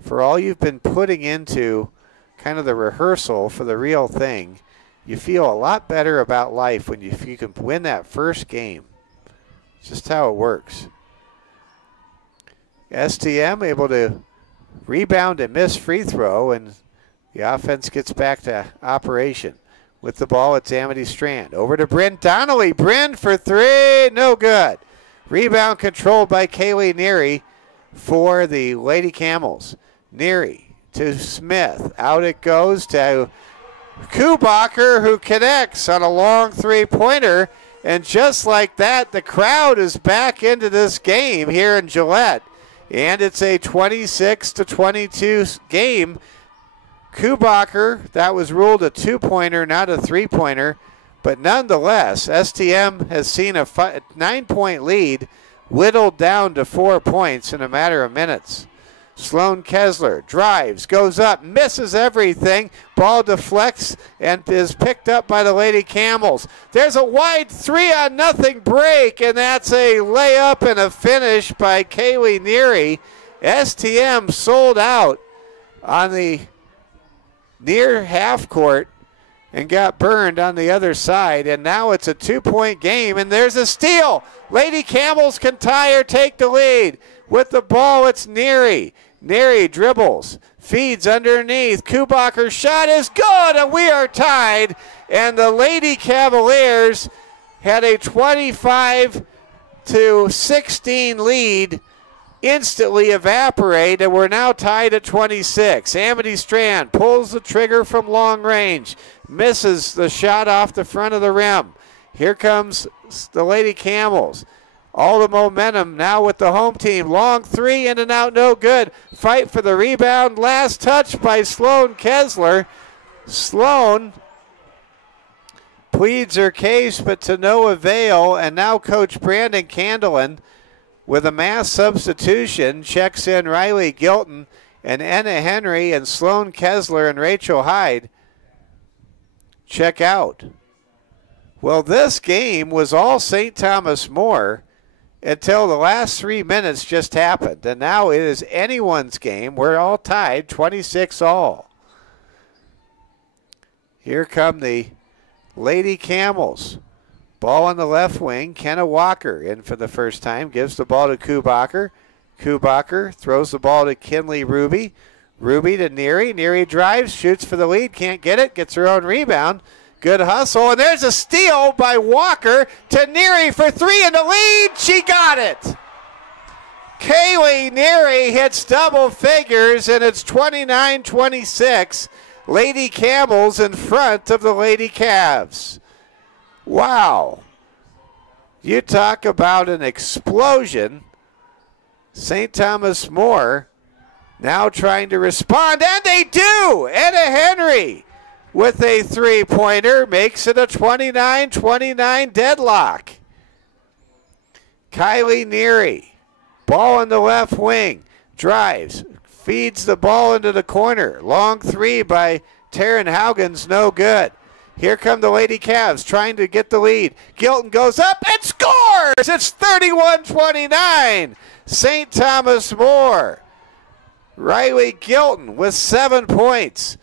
for all you've been putting into kind of the rehearsal for the real thing, you feel a lot better about life when you can win that first game. It's just how it works. STM able to rebound and miss free throw, and the offense gets back to operation. With the ball, it's Amity Strand. Over to Bryn Donnelly. Bryn for three, no good. Rebound controlled by Kaylee Neary for the Lady Camels. Neary to Smith. Out it goes to Kubacher, who connects on a long three-pointer. And just like that, the crowd is back into this game here in Gillette. And it's a 26-22 game. Kubacher, that was ruled a two-pointer, not a three-pointer. But nonetheless, STM has seen a 9-point lead whittled down to 4 points in a matter of minutes. Sloan Kessler drives, goes up, misses everything. Ball deflects and is picked up by the Lady Camels. There's a wide 3-0 break, and that's a layup and a finish by Kaylee Neary. STM sold out on the near half court and got burned on the other side, and now it's a 2-point game, and there's a steal. Lady Camels can tie or take the lead. With the ball, it's Neary. Neary dribbles, feeds underneath. Kubacher's shot is good, and we are tied, and the Lady Cavaliers had a 25-16 lead instantly evaporate, and we're now tied at 26. Amity Strand pulls the trigger from long range, misses the shot off the front of the rim. Here comes the Lady Camels. All the momentum now with the home team. Long three, in and out, no good. Fight for the rebound. Last touch by Sloan Kessler. Sloan pleads her case, but to no avail. And now Coach Brandon Candelin, with a mass substitution, checks in Riley Gilton and Anna Henry, and Sloan Kessler and Rachel Hyde check out. Well, this game was all St. Thomas More until the last 3 minutes just happened. And now it is anyone's game. We're all tied, 26 all. Here come the Lady Camels. Ball on the left wing. Kenna Walker in for the first time. Gives the ball to Kubacher. Kubacher throws the ball to Kinley Ruby. Ruby to Neary. Neary drives, shoots for the lead. Can't get it. Gets her own rebound. Good hustle. And there's a steal by Walker to Neary for three in the lead. She got it. Kaylee Neary hits double figures, and it's 29-26. Lady Camels in front of the Lady Cavs. Wow. You talk about an explosion. St. Thomas More now trying to respond, and they do! Anna Henry with a three-pointer makes it a 29-29 deadlock. Kylie Neary, ball in the left wing, drives, feeds the ball into the corner. Long three by Taryn Haugens, no good. Here come the Lady Cavs trying to get the lead. Gilton goes up and scores! It's 31-29. St. Thomas More. Riley Gilton with 7 points.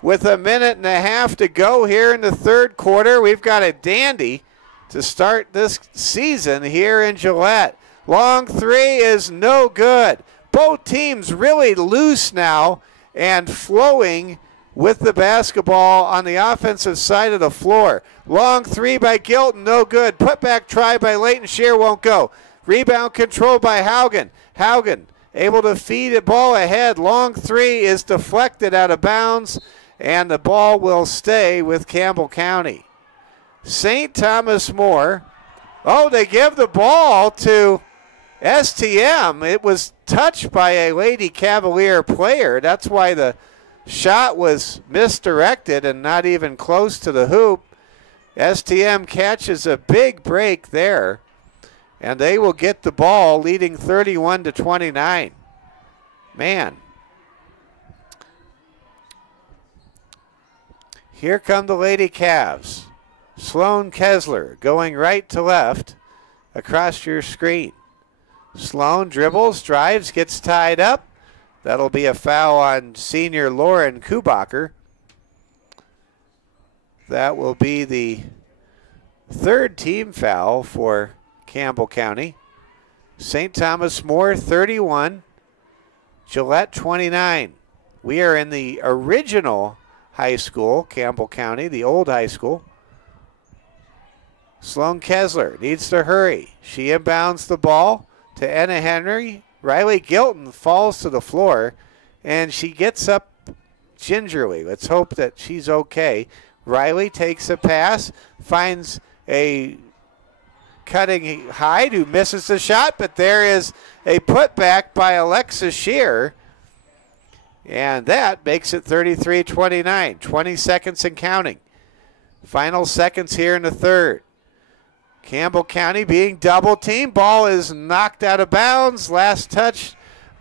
With a minute and a half to go here in the third quarter, we've got a dandy to start this season here in Gillette. Long three is no good. Both teams really loose now and flowing with the basketball on the offensive side of the floor. Long three by Gilton, no good. Putback try by Leighton Shear won't go. Rebound controlled by Haugen. Haugen able to feed the ball ahead. Long three is deflected out of bounds, and the ball will stay with Campbell County. St. Thomas More, oh, they give the ball to STM. It was touched by a Lady Cavalier player. That's why the shot was misdirected and not even close to the hoop. STM catches a big break there, and they will get the ball leading 31-29. Man. Here come the Lady Cavs. Sloan Kessler going right to left across your screen. Sloan dribbles, drives, gets tied up. That'll be a foul on senior Lauren Kubacher. That will be the third team foul for Campbell County. St. Thomas More 31, Gillette 29. We are in the original high school, Campbell County, the old high school. Sloan Kessler needs to hurry. She inbounds the ball to Anna Henry. Riley Gilton falls to the floor, and she gets up gingerly. Let's hope that she's okay. Riley takes a pass, finds a cutting Hyde who misses the shot, but there is a putback by Alexis Shear, and that makes it 33-29. 20 seconds and counting. Final seconds here in the third. Campbell County being double teamed. Ball is knocked out of bounds. Last touch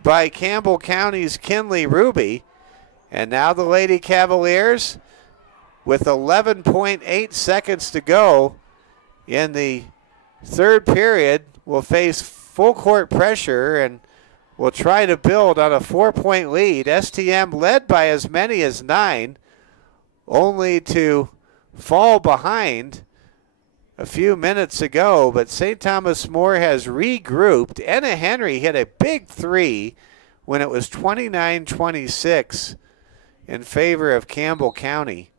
by Campbell County's Kinley Ruby. And now the Lady Cavaliers with 11.8 seconds to go in the third period will face full court pressure and will try to build on a 4-point lead. STM led by as many as 9, only to fall behind a few minutes ago, but St. Thomas More has regrouped. Anna Henry hit a big three when it was 29-26 in favor of Campbell County,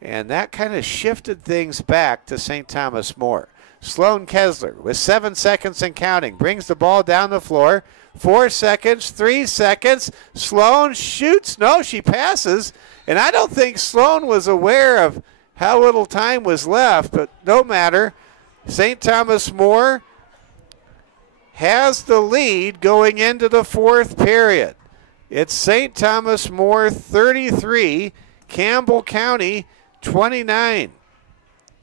and that kind of shifted things back to St. Thomas More. Sloan Kessler with 7 seconds and counting brings the ball down the floor. 4 seconds, 3 seconds. Sloan shoots. No, she passes, and I don't think Sloan was aware of how little time was left, but no matter. St. Thomas More has the lead going into the fourth period. It's St. Thomas More 33, Campbell County 29.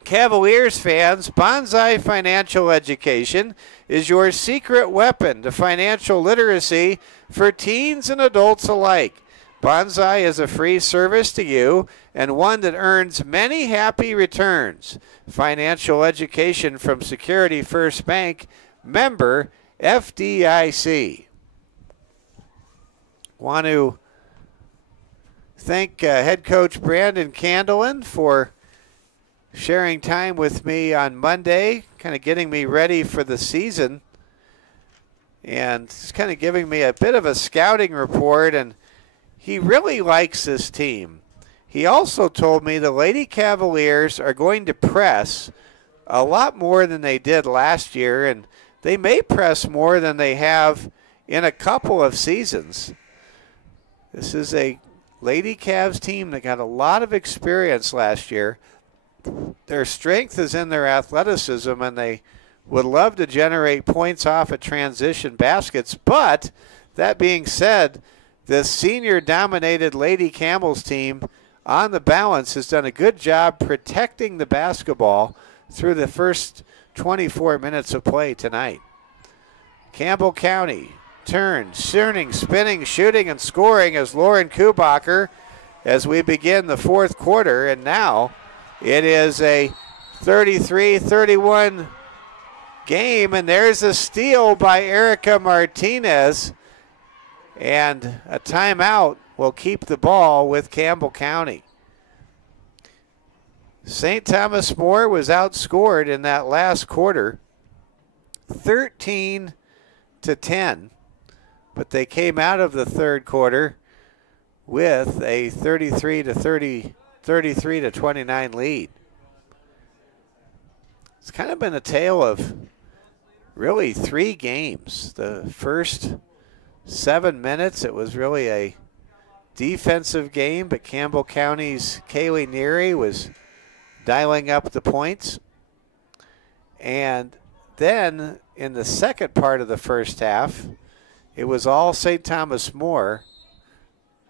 Cavaliers fans, Bonsai Financial Education is your secret weapon to financial literacy for teens and adults alike. Bonsai is a free service to you and one that earns many happy returns. Financial education from Security First Bank, member FDIC. Want to thank head coach Brandon Candelin for sharing time with me on Monday, kind of getting me ready for the season, and just kind of giving me a bit of a scouting report, and he really likes this team. He also told me the Lady Cavaliers are going to press a lot more than they did last year, and they may press more than they have in a couple of seasons. This is a Lady Cavs team that got a lot of experience last year, their strength is in their athleticism, and they would love to generate points off of transition baskets. But that being said, the senior-dominated Lady Camels team on the balance has done a good job protecting the basketball through the first 24 minutes of play tonight. Campbell County turning, spinning, shooting, and scoring as Lauren Kubacher as we begin the fourth quarter. And now it is a 33-31 game, and there's a steal by Erica Martinez, and a timeout will keep the ball with Campbell County. St. Thomas More was outscored in that last quarter 13-10, but they came out of the third quarter with a 33-29 lead. It's kind of been a tale of really 3 games. The first 7 minutes, it was really a defensive game, but Campbell County's Kaylee Neary was dialing up the points. And then in the second part of the first half, it was all St. Thomas More,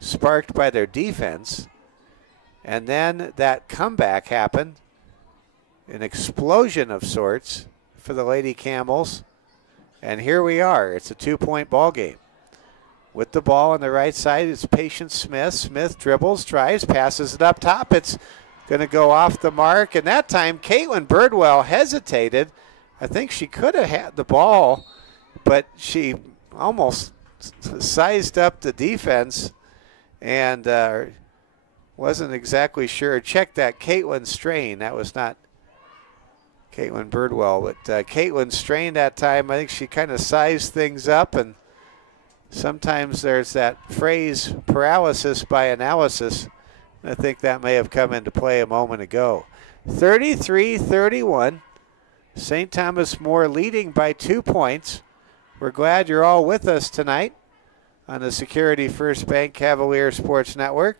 sparked by their defense. And then that comeback happened, an explosion of sorts for the Lady Camels. And here we are. It's a 2-point ball game. With the ball on the right side, it's Patience Smith. Smith dribbles, drives, passes it up top. It's going to go off the mark. And that time, Caitlin Birdwell hesitated. I think she could have had the ball, but she almost sized up the defense and wasn't exactly sure. Check that, Caitlin Strain. That was not Caitlin Birdwell, but Caitlin Strain that time. I think she kind of sized things up, and sometimes there's that phrase, paralysis by analysis. I think that may have come into play a moment ago. 33-31. St. Thomas More leading by 2 points. We're glad you're all with us tonight on the Security First Bank Cavalier Sports Network.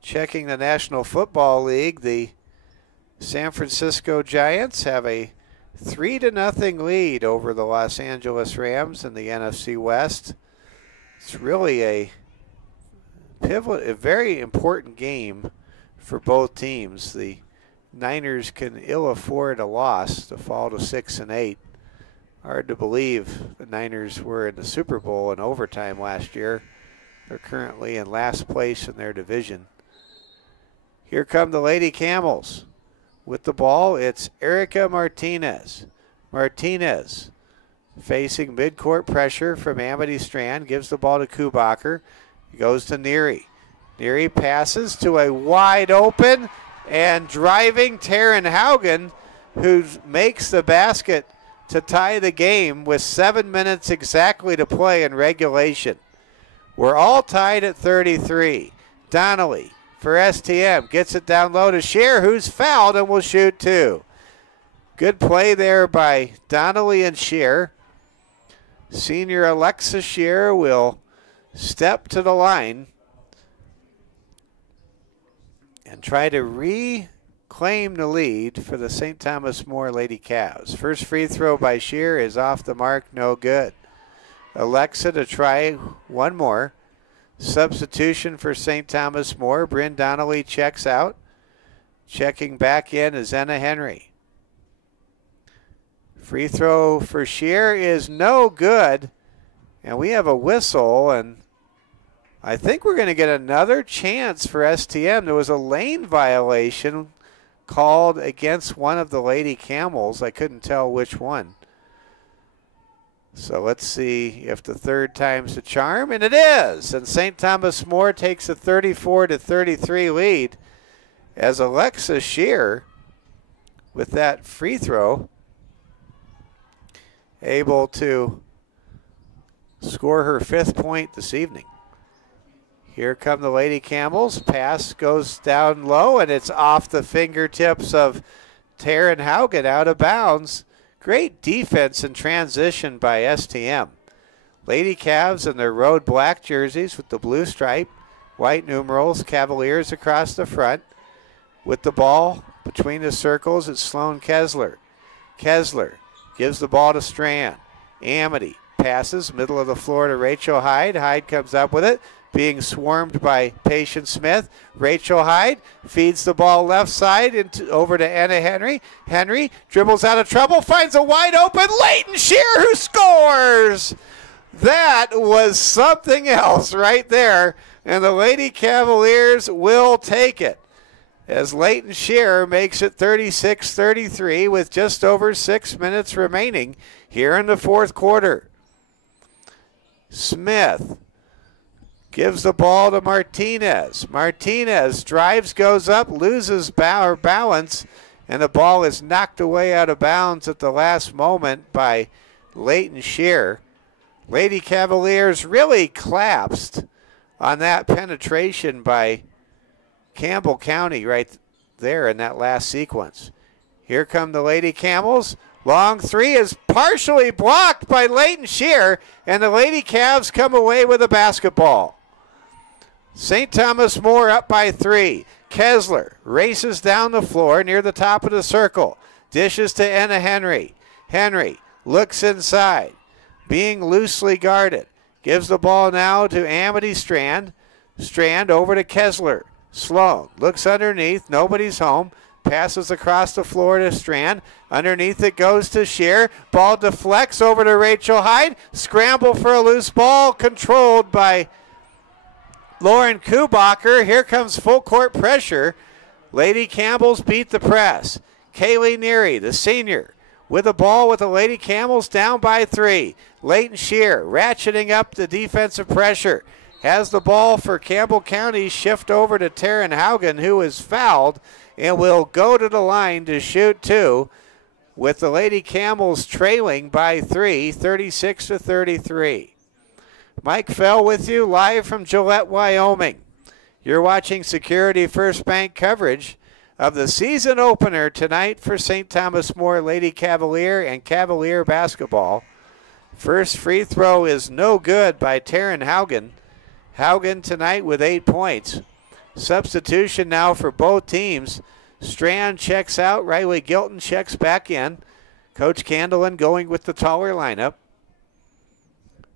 Checking the National Football League, the San Francisco Giants have a 3-0 lead over the Los Angeles Rams in the NFC West. It's really a very important game for both teams. The Niners can ill afford a loss to fall to 6-8. Hard to believe the Niners were in the Super Bowl in overtime last year. They're currently in last place in their division. Here come the Lady Camels. With the ball, it's Erica Martinez. Martinez facing midcourt pressure from Amity Strand. Gives the ball to Kubacher. Goes to Neary. Neary passes to a wide open and driving Taryn Haugen, who makes the basket to tie the game with 7 minutes exactly to play in regulation. We're all tied at 33. Donnelly for STM gets it down low to Scheer, who's fouled and will shoot 2. Good play there by Donnelly and Scheer. Senior Alexa Scheer will step to the line and try to reclaim the lead for the St. Thomas More Lady Cavs. First free throw by Scheer is off the mark, no good. Alexa to try one more. Substitution for St. Thomas More. Bryn Donnelly checks out. Checking back in is Anna Henry. Free throw for Scheer is no good. And we have a whistle, and I think we're going to get another chance for STM. There was a lane violation called against one of the Lady Camels. I couldn't tell which one. So let's see if the third time's the charm, and it is. And St. Thomas More takes a 34-33 lead as Alexa Scheer, with that free throw, able to score her 5th point this evening. Here come the Lady Camels. Pass goes down low, and it's off the fingertips of Taryn Haugen, out of bounds. Great defense in transition by STM. Lady Cavs in their road black jerseys with the blue stripe, white numerals, Cavaliers across the front. With the ball between the circles, it's Sloan Kessler. Kessler gives the ball to Strand. Amity passes, middle of the floor to Rachel Hyde. Hyde comes up with it, being swarmed by Patience Smith. Rachel Hyde feeds the ball left side over to Anna Henry. Henry dribbles out of trouble, finds a wide open Leighton Shear who scores! That was something else right there, and the Lady Cavaliers will take it as Leighton Shear makes it 36-33 with just over 6 minutes remaining here in the fourth quarter. Smith gives the ball to Martinez. Martinez drives, goes up, loses balance, and the ball is knocked away out of bounds at the last moment by Leighton Shear. Lady Cavaliers really collapsed on that penetration by Campbell County right there in that last sequence. Here come the Lady Camels. Long three is partially blocked by Leighton Shear, and the Lady Cavs come away with a basketball. St. Thomas More up by 3. Kessler races down the floor near the top of the circle. Dishes to Anna Henry. Henry looks inside, being loosely guarded. Gives the ball now to Amity Strand. Strand over to Kessler. Sloan looks underneath. Nobody's home. Passes across the floor to Strand. Underneath it goes to Shear. Ball deflects over to Rachel Hyde. Scramble for a loose ball controlled by Lauren Kubacher. Here comes full court pressure. Lady Campbell's beat the press. Kaylee Neary, the senior, with the ball with the Lady Camels down by 3. Leighton Shear ratcheting up the defensive pressure. Has the ball for Campbell County, shift over to Taryn Haugen, who is fouled and will go to the line to shoot 2, with the Lady Camels trailing by 3, 36-33. Mike Fell with you live from Gillette, Wyoming. You're watching Security First Bank coverage of the season opener tonight for St. Thomas More Lady Cavalier and Cavalier basketball. First free throw is no good by Taryn Haugen. Haugen tonight with 8 points. Substitution now for both teams. Strand checks out. Riley Gilton checks back in. Coach Candelin going with the taller lineup.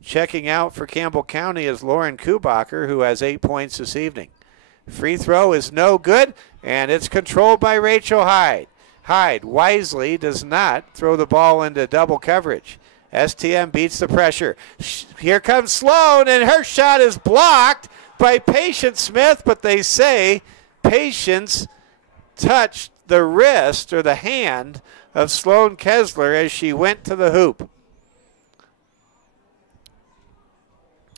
Checking out for Campbell County is Lauren Kubacher, who has 8 points this evening. Free throw is no good, and it's controlled by Rachel Hyde. Hyde wisely does not throw the ball into double coverage. STM beats the pressure. Here comes Sloan, and her shot is blocked by Patience Smith, but they say Patience touched the wrist or the hand of Sloan Kessler as she went to the hoop.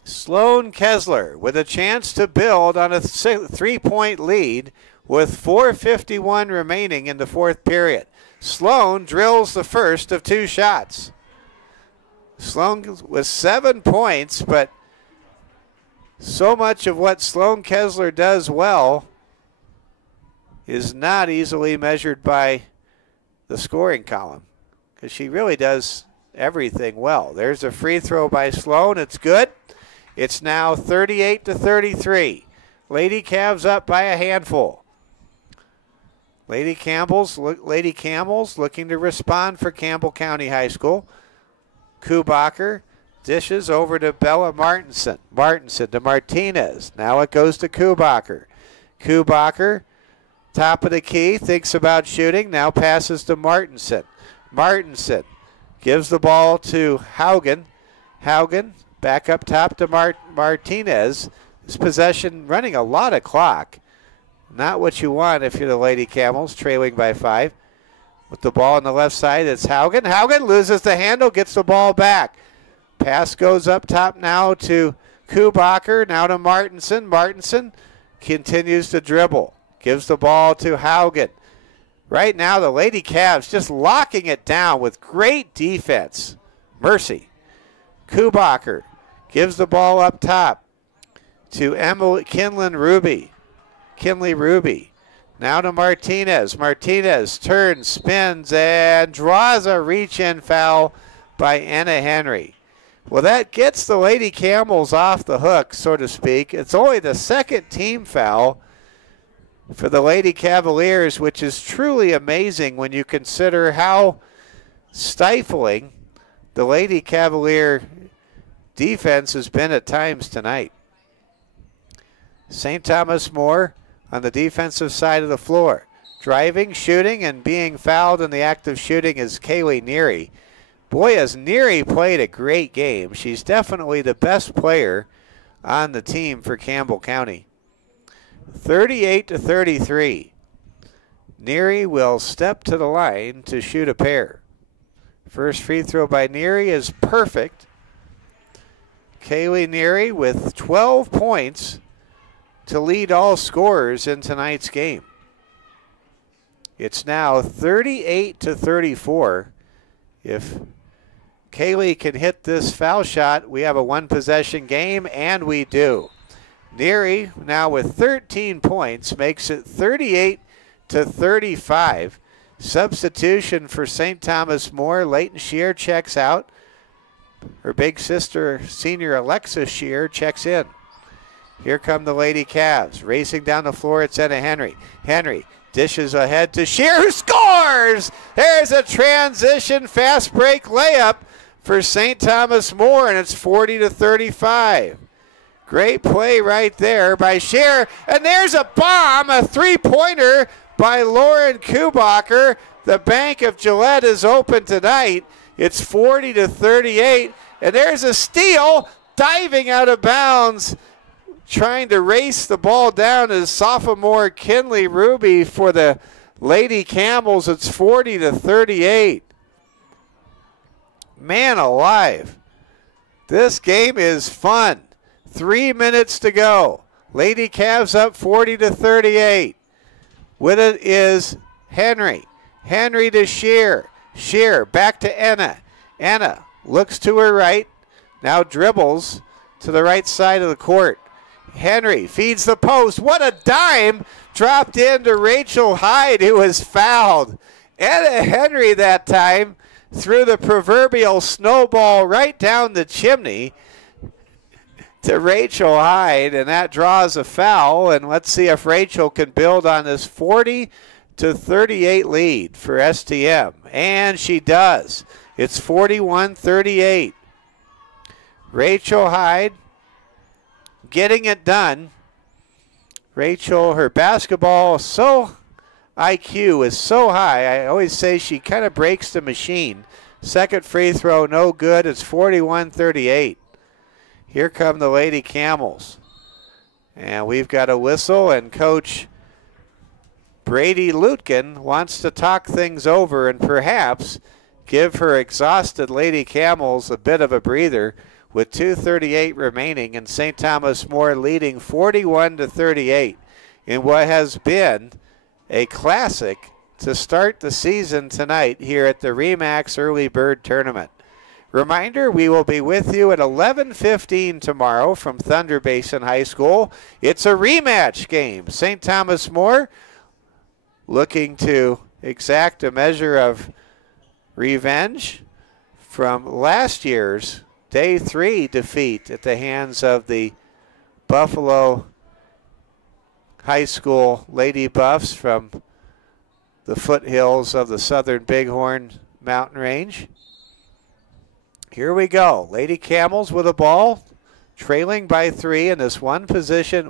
Sloan Kessler with a chance to build on a 3-point lead with 4:51 remaining in the fourth period. Sloan drills the first of 2 shots. Sloan with 7 points, but so much of what Sloan Kessler does well is not easily measured by the scoring column, because she really does everything well. There's a free throw by Sloan. It's good. It's now 38-33. Lady Cavs up by a handful. Lady Camels looking to respond for Campbell County High School. Kubacher dishes over to Bella Martinson. Martinson to Martinez. Now it goes to Kubacher. Kubacher, top of the key, thinks about shooting. Now passes to Martinson. Martinson gives the ball to Haugen. Haugen back up top to Martinez. This possession running a lot of clock. Not what you want if you're the Lady Camels, trailing by 5. With the ball on the left side, it's Haugen. Haugen loses the handle, gets the ball back. Pass goes up top now to Kubacher, now to Martinson. Martinson continues to dribble. Gives the ball to Haugen. Right now, the Lady Cavs just locking it down with great defense. Mercy. Kubacher gives the ball up top to Kinley Ruby. Now to Martinez. Martinez turns, spins, and draws a reach-in foul by Anna Henry. Well, that gets the Lady Camels off the hook, so to speak. It's only the second team foul for the Lady Cavaliers, which is truly amazing when you consider how stifling the Lady Cavalier defense has been at times tonight. St. Thomas More on the defensive side of the floor. Driving, shooting, and being fouled in the act of shooting is Kaylee Neary. Boy, has Neary played a great game. She's definitely the best player on the team for Campbell County. 38-33. Neary will step to the line to shoot a pair. First free throw by Neary is perfect. Kaylee Neary with 12 points to lead all scorers in tonight's game. It's now 38-34. If Kaylee can hit this foul shot, we have a one-possession game, and we do. Neary now with 13 points makes it 38-35. Substitution for St. Thomas More. Leighton Shear checks out. Her big sister, senior Alexa Shear, checks in. Here come the Lady Cavs. Racing down the floor, it's Anna Henry. Henry dishes ahead to Shear, who scores! There's a transition fast break layup for St. Thomas More, and it's 40-35. Great play right there by Shear, and there's a bomb, a three-pointer by Lauren Kubacher. The Bank of Gillette is open tonight. It's 40-38, and there's a steal, diving out of bounds, trying to race the ball down is sophomore Kinley Ruby for the Lady Camels. It's 40-38. Man alive. This game is fun. 3 minutes to go. Lady Cavs up 40-38. With it is Henry. Henry to Shear. Shear back to Anna. Anna looks to her right. Now dribbles to the right side of the court. Henry feeds the post. What a dime dropped into Rachel Hyde, who was fouled. Anna Henry that time threw the proverbial snowball right down the chimney to Rachel Hyde, and that draws a foul. And let's see if Rachel can build on this 40-38 lead for STM. And she does. It's 41-38. Rachel Hyde getting it done. Rachel, her basketball IQ is so high. I always say she kind of breaks the machine. Second free throw, no good. It's 41-38. Here come the Lady Camels. And we've got a whistle, and Coach Brady Lutkin wants to talk things over and perhaps give her exhausted Lady Camels a bit of a breather, with 2:38 remaining, and St. Thomas More leading 41-38 in what has been a classic to start the season tonight here at the RE/MAX Early Bird Tournament. Reminder, we will be with you at 11:15 tomorrow from Thunder Basin High School. It's a rematch game. St. Thomas More looking to exact a measure of revenge from last year's Day 3 defeat at the hands of the Buffalo High School Lady Buffs from the foothills of the southern Bighorn Mountain Range. Here we go. Lady Camels with a ball, trailing by 3 in this one possession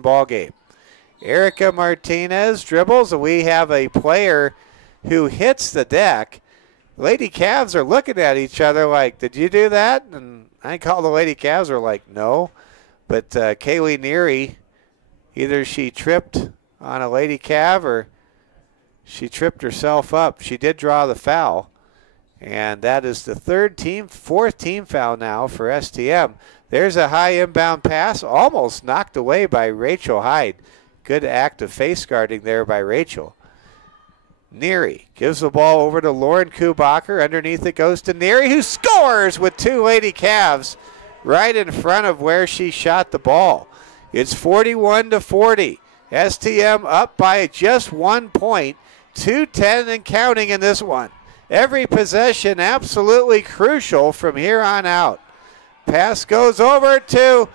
ball game. Erica Martinez dribbles, and we have a player who hits the deck. Lady Cavs are looking at each other like, did you do that? And I call the Lady Cavs are like, no. But Kaylee Neary, either she tripped on a Lady Cav or she tripped herself up. She did draw the foul. And that is the fourth team foul now for STM. There's a high inbound pass, almost knocked away by Rachel Hyde. Good act of face guarding there by Rachel. Neary gives the ball over to Lauren Kubacher. Underneath it goes to Neary, who scores with 2 Lady Cavs right in front of where she shot the ball. It's 41-40. STM up by just 1 point, 2:10 and counting in this one. Every possession absolutely crucial from here on out. Pass goes over to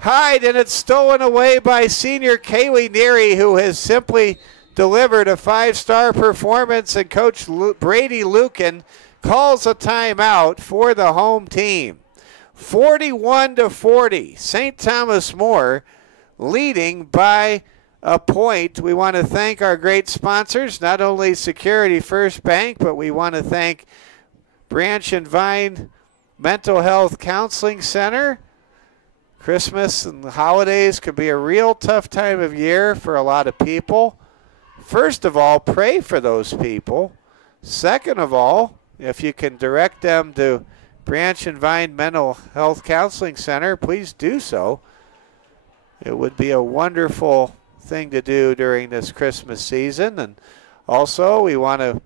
Hyde, and it's stolen away by senior Kaylee Neary, who has simply delivered a 5-star performance, and Coach Brady Lucan calls a timeout for the home team. 41-40, St. Thomas More leading by a point. We want to thank our great sponsors, not only Security First Bank, but we want to thank Branch and Vine Mental Health Counseling Center. Christmas and the holidays could be a real tough time of year for a lot of people. First of all, pray for those people. Second of all, if you can direct them to Branch and Vine Mental Health Counseling Center, please do so. It would be a wonderful thing to do during this Christmas season. And also, we want to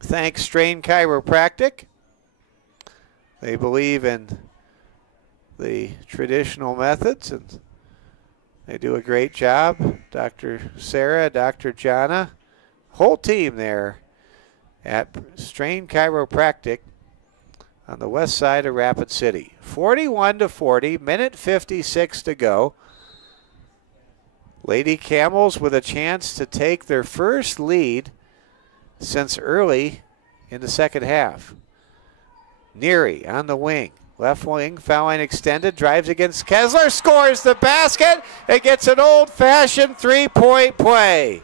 thank Strain Chiropractic. They believe in the traditional methods, and they do a great job. Dr. Sarah, Dr. Jana, whole team there at Strain Chiropractic on the west side of Rapid City. 41-40, minute 56 to go. Lady Camels with a chance to take their first lead since early in the second half. Neary on the wing. Left wing, foul line extended, drives against Kessler, scores the basket, and gets an old-fashioned three-point play.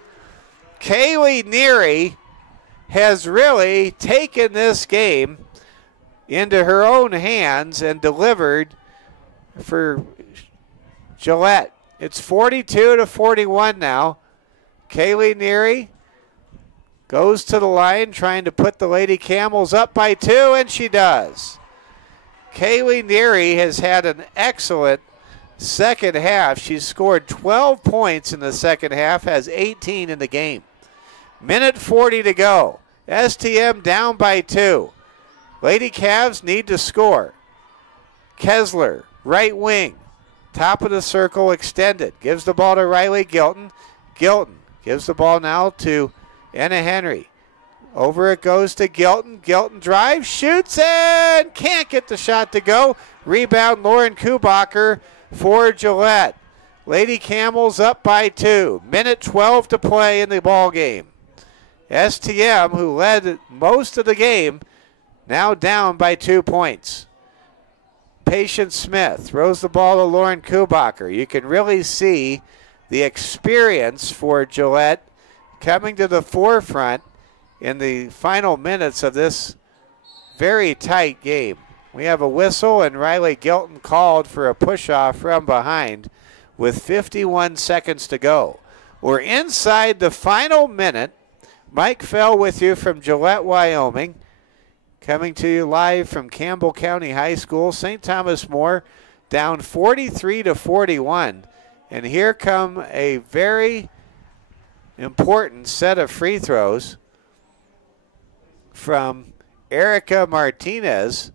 Kaylee Neary has really taken this game into her own hands and delivered for Gillette. It's 42-41 now. Kaylee Neary goes to the line trying to put the Lady Camels up by 2, and she does. Kaylee Neary has had an excellent second half. She's scored 12 points in the second half, has 18 in the game. Minute 40 to go. STM down by 2. Lady Cavs need to score. Kessler, right wing. Top of the circle extended. Gives the ball to Riley Gilton. Gilton gives the ball now to Anna Henry. Over it goes to Gilton. Gilton drives, shoots, and can't get the shot to go. Rebound Lauren Kubacher for Gillette. Lady Camels up by 2. Minute 12 to play in the ball game. STM, who led most of the game, now down by 2 points. Patience Smith throws the ball to Lauren Kubacher. You can really see the experience for Gillette coming to the forefront in the final minutes of this very tight game. We have a whistle, and Riley Gilton called for a push-off from behind with 51 seconds to go. We're inside the final minute. Mike Fell with you from Gillette, Wyoming. Coming to you live from Campbell County High School. St. Thomas More down 43-41. And here come a very important set of free throws from Erica Martinez,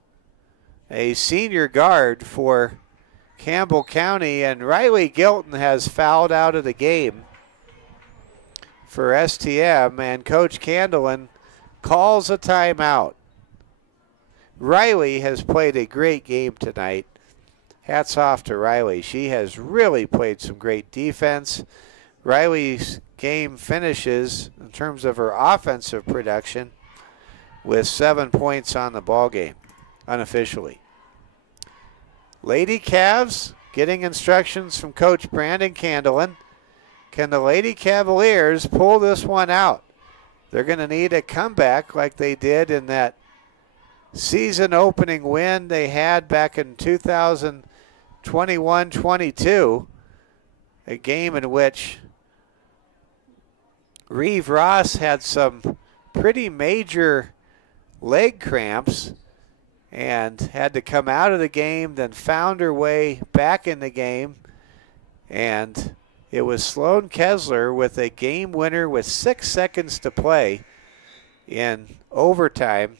a senior guard for Campbell County. And Riley Gilton has fouled out of the game for STM, and Coach Candelin calls a timeout. Riley has played a great game tonight. Hats off to Riley. She has really played some great defense. Riley's game finishes in terms of her offensive production with 7 points on the ball game, unofficially. Lady Cavs getting instructions from Coach Brandon Candelin. Can the Lady Cavaliers pull this one out? They're going to need a comeback like they did in that season opening win they had back in 2021-22, a game in which Reeve Ross had some pretty major leg cramps and had to come out of the game, then found her way back in the game, and it was Sloan Kessler with a game winner with 6 seconds to play in overtime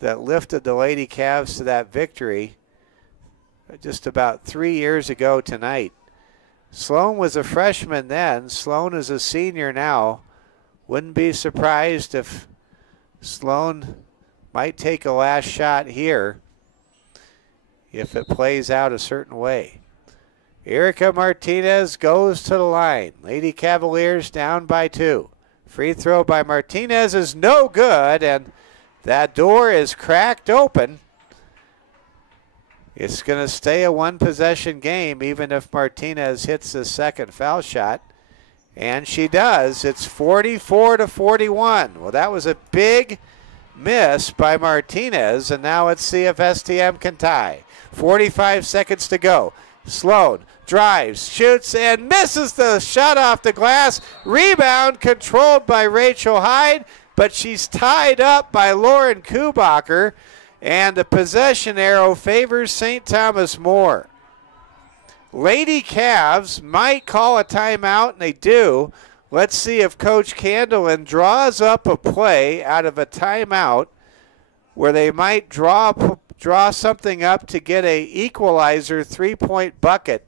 that lifted the Lady Cavs to that victory just about 3 years ago tonight. Sloan was a freshman then. Sloan is a senior now. Wouldn't be surprised if Sloan might take a last shot here if it plays out a certain way. Erica Martinez goes to the line. Lady Cavaliers down by 2. Free throw by Martinez is no good, and that door is cracked open. It's going to stay a one-possession game even if Martinez hits the second foul shot. And she does. It's 44-41. Well, that was a big miss by Martinez, and now let's see if STM can tie. 45 seconds to go. Sloan drives, shoots, and misses the shot off the glass. Rebound controlled by Rachel Hyde, but she's tied up by Lauren Kubacher, and the possession arrow favors St. Thomas More. Lady Cavs might call a timeout, and they do. Let's see if Coach Candlin draws up a play out of a timeout where they might draw something up to get a equalizer three-point bucket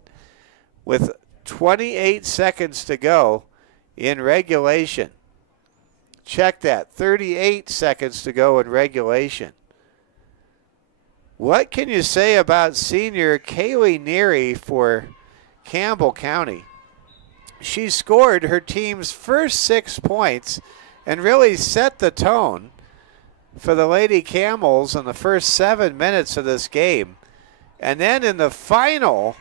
with 28 seconds to go in regulation. Check that, 38 seconds to go in regulation. What can you say about senior Kaylee Neary for Campbell County? She scored her team's first 6 points and really set the tone for the Lady Camels in the first 7 minutes of this game. And then in the final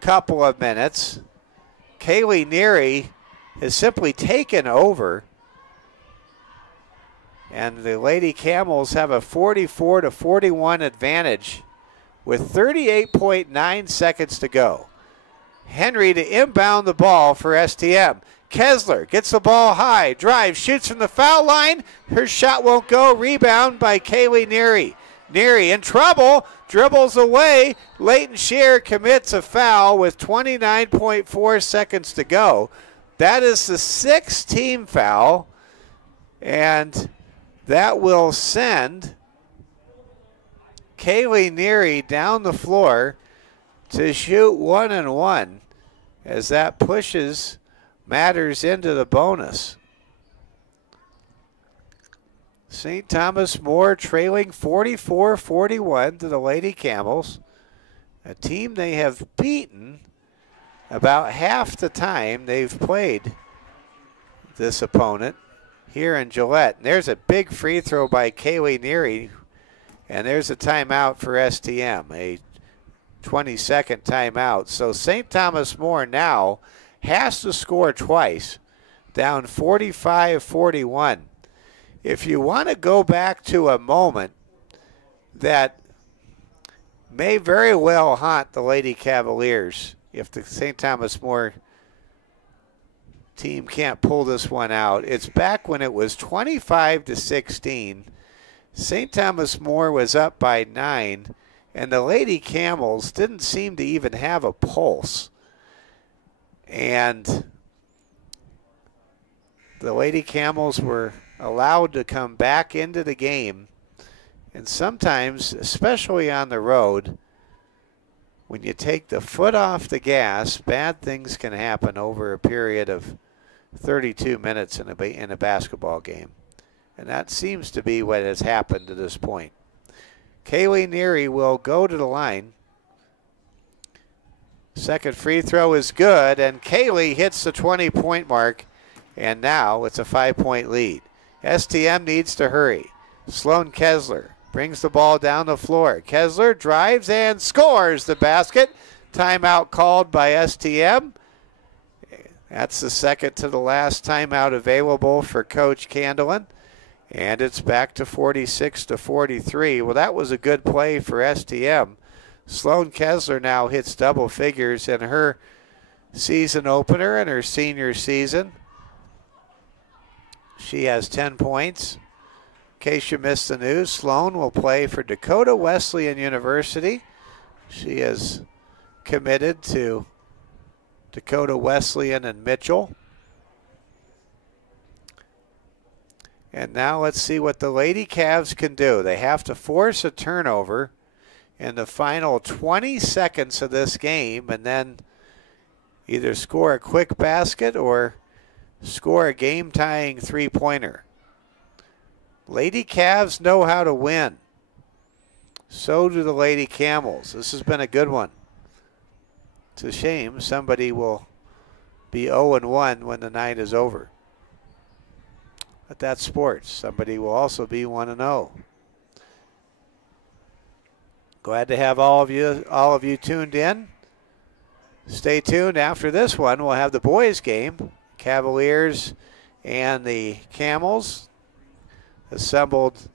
couple of minutes, Kaylee Neary has simply taken over, and the Lady Camels have a 44-41 advantage with 38.9 seconds to go. Henry to inbound the ball for STM. Kessler gets the ball high, drives, shoots from the foul line. Her shot won't go. Rebound by Kaylee Neary. Neary in trouble, dribbles away. Leighton Shear commits a foul with 29.4 seconds to go. That is the 6th team foul, and that will send Kaylee Neary down the floor to shoot 1-and-1 as that pushes matters into the bonus. St. Thomas More trailing 44-41 to the Lady Camels, a team they have beaten about half the time they've played this opponent here in Gillette. And there's a big free throw by Kaylee Neary, and there's a timeout for STM, a 20-second timeout. So St. Thomas More now has to score twice, down 45-41. If you want to go back to a moment that may very well haunt the Lady Cavaliers if the St. Thomas More team can't pull this one out, it's back when it was 25-16. St. Thomas More was up by 9, and the Lady Camels didn't seem to even have a pulse. And the Lady Camels were allowed to come back into the game. And sometimes, especially on the road, when you take the foot off the gas, bad things can happen over a period of 32 minutes in a basketball game. And that seems to be what has happened to this point. Kaylee Neary will go to the line. Second free throw is good, and Kaylee hits the 20-point mark, and now it's a 5-point lead. STM needs to hurry. Sloan Kessler brings the ball down the floor. Kessler drives and scores the basket. Timeout called by STM. That's the second to the last timeout available for Coach Candlin. And it's back to 46-43. Well, that was a good play for STM. Sloan Kessler now hits double figures in her season opener and her senior season. She has 10 points. In case you missed the news, Sloan will play for Dakota Wesleyan University. She is committed to Dakota Wesleyan and Mitchell. And now let's see what the Lady Cavs can do. They have to force a turnover in the final 20 seconds of this game, and then either score a quick basket or score a game-tying three-pointer. Lady Cavs know how to win. So do the Lady Camels. This has been a good one. It's a shame somebody will be 0-1 when the night is over. But that's sports. Somebody will also be 1-0. Glad to have all of you tuned in. Stay tuned. After this one, we'll have the boys' game. Cavaliers and the Camels assembled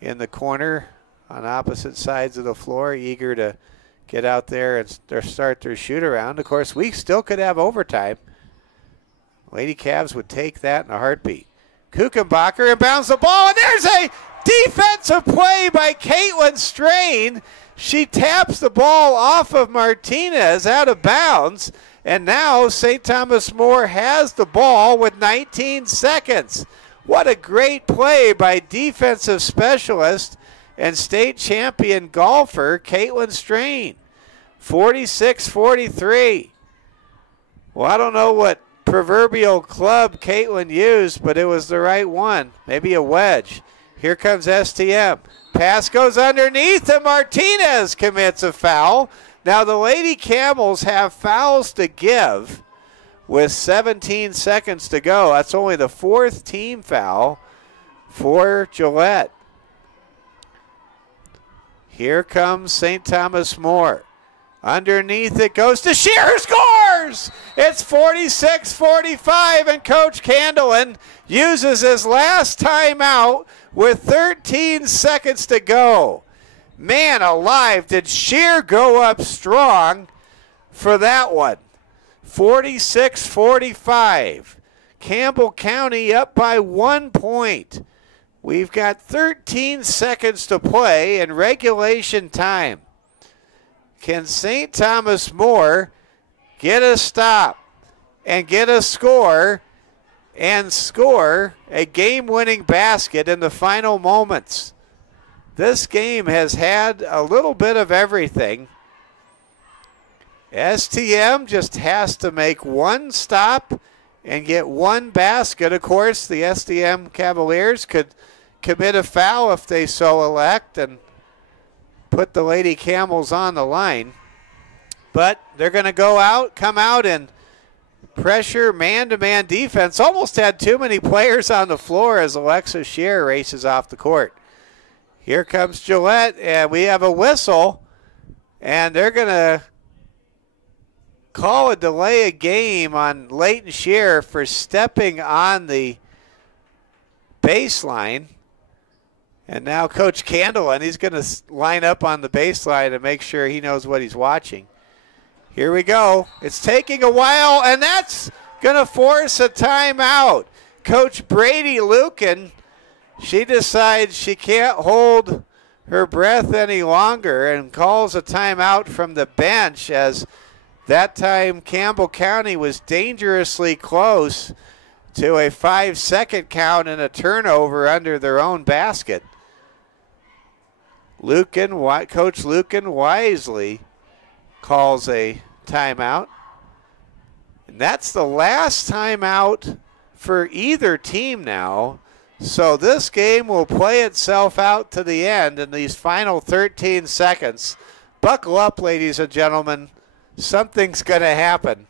in the corner on opposite sides of the floor, eager to get out there and start their shoot around. Of course, we still could have overtime. Lady Cavs would take that in a heartbeat. Kuchenbacher inbounds the ball, and there's a defensive play by Caitlin Strain. She taps the ball off of Martinez out of bounds, and now St. Thomas More has the ball with 19 seconds. What a great play by defensive specialist and state champion golfer Caitlin Strain. 46-43. Well, I don't know what proverbial club Caitlin used, but it was the right one. Maybe a wedge. Here comes STM. Pass goes underneath, and Martinez commits a foul. Now the Lady Camels have fouls to give with 17 seconds to go. That's only the fourth team foul for Gillette. Here comes St. Thomas More. Underneath it goes to Shear, who scores! It's 46-45, and Coach Candlin uses his last timeout with 13 seconds to go. Man alive, did Shear go up strong for that one. 46-45. Campbell County up by 1 point. We've got 13 seconds to play in regulation time. Can St. Thomas More get a stop and get a score and score a game-winning basket in the final moments? This game has had a little bit of everything. STM just has to make one stop and get one basket. Of course, the STM Cavaliers could commit a foul if they so elect and put the Lady Camels on the line. But they're going to come out and pressure man-to-man defense. Almost had too many players on the floor as Alexa Shear races off the court. Here comes Gillette, and we have a whistle, and they're going to call a delay of game on Leighton Shear for stepping on the baseline. And now Coach Candlin, he's going to line up on the baseline and make sure he knows what he's watching. Here we go. It's taking a while, and that's going to force a timeout. Coach Brady Lucan, she decides she can't hold her breath any longer and calls a timeout from the bench, as that time Campbell County was dangerously close to a 5-second count and a turnover under their own basket. Coach Lucan wisely calls a timeout. And that's the last timeout for either team now. So this game will play itself out to the end in these final 13 seconds. Buckle up, ladies and gentlemen. Something's going to happen.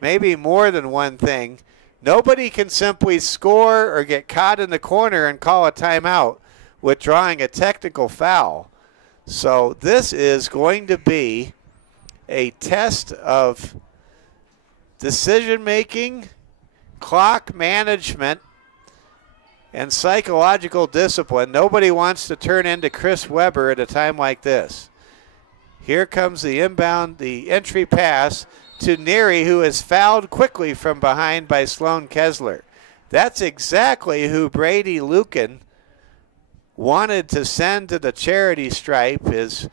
Maybe more than one thing. Nobody can simply score or get caught in the corner and call a timeout withdrawing a technical foul. So this is going to be a test of decision-making, clock management, and psychological discipline. Nobody wants to turn into Chris Webber at a time like this. Here comes the inbound, the entry pass to Neary, who is fouled quickly from behind by Sloan Kessler. That's exactly who Brady Lucan wanted to send to the charity stripe, is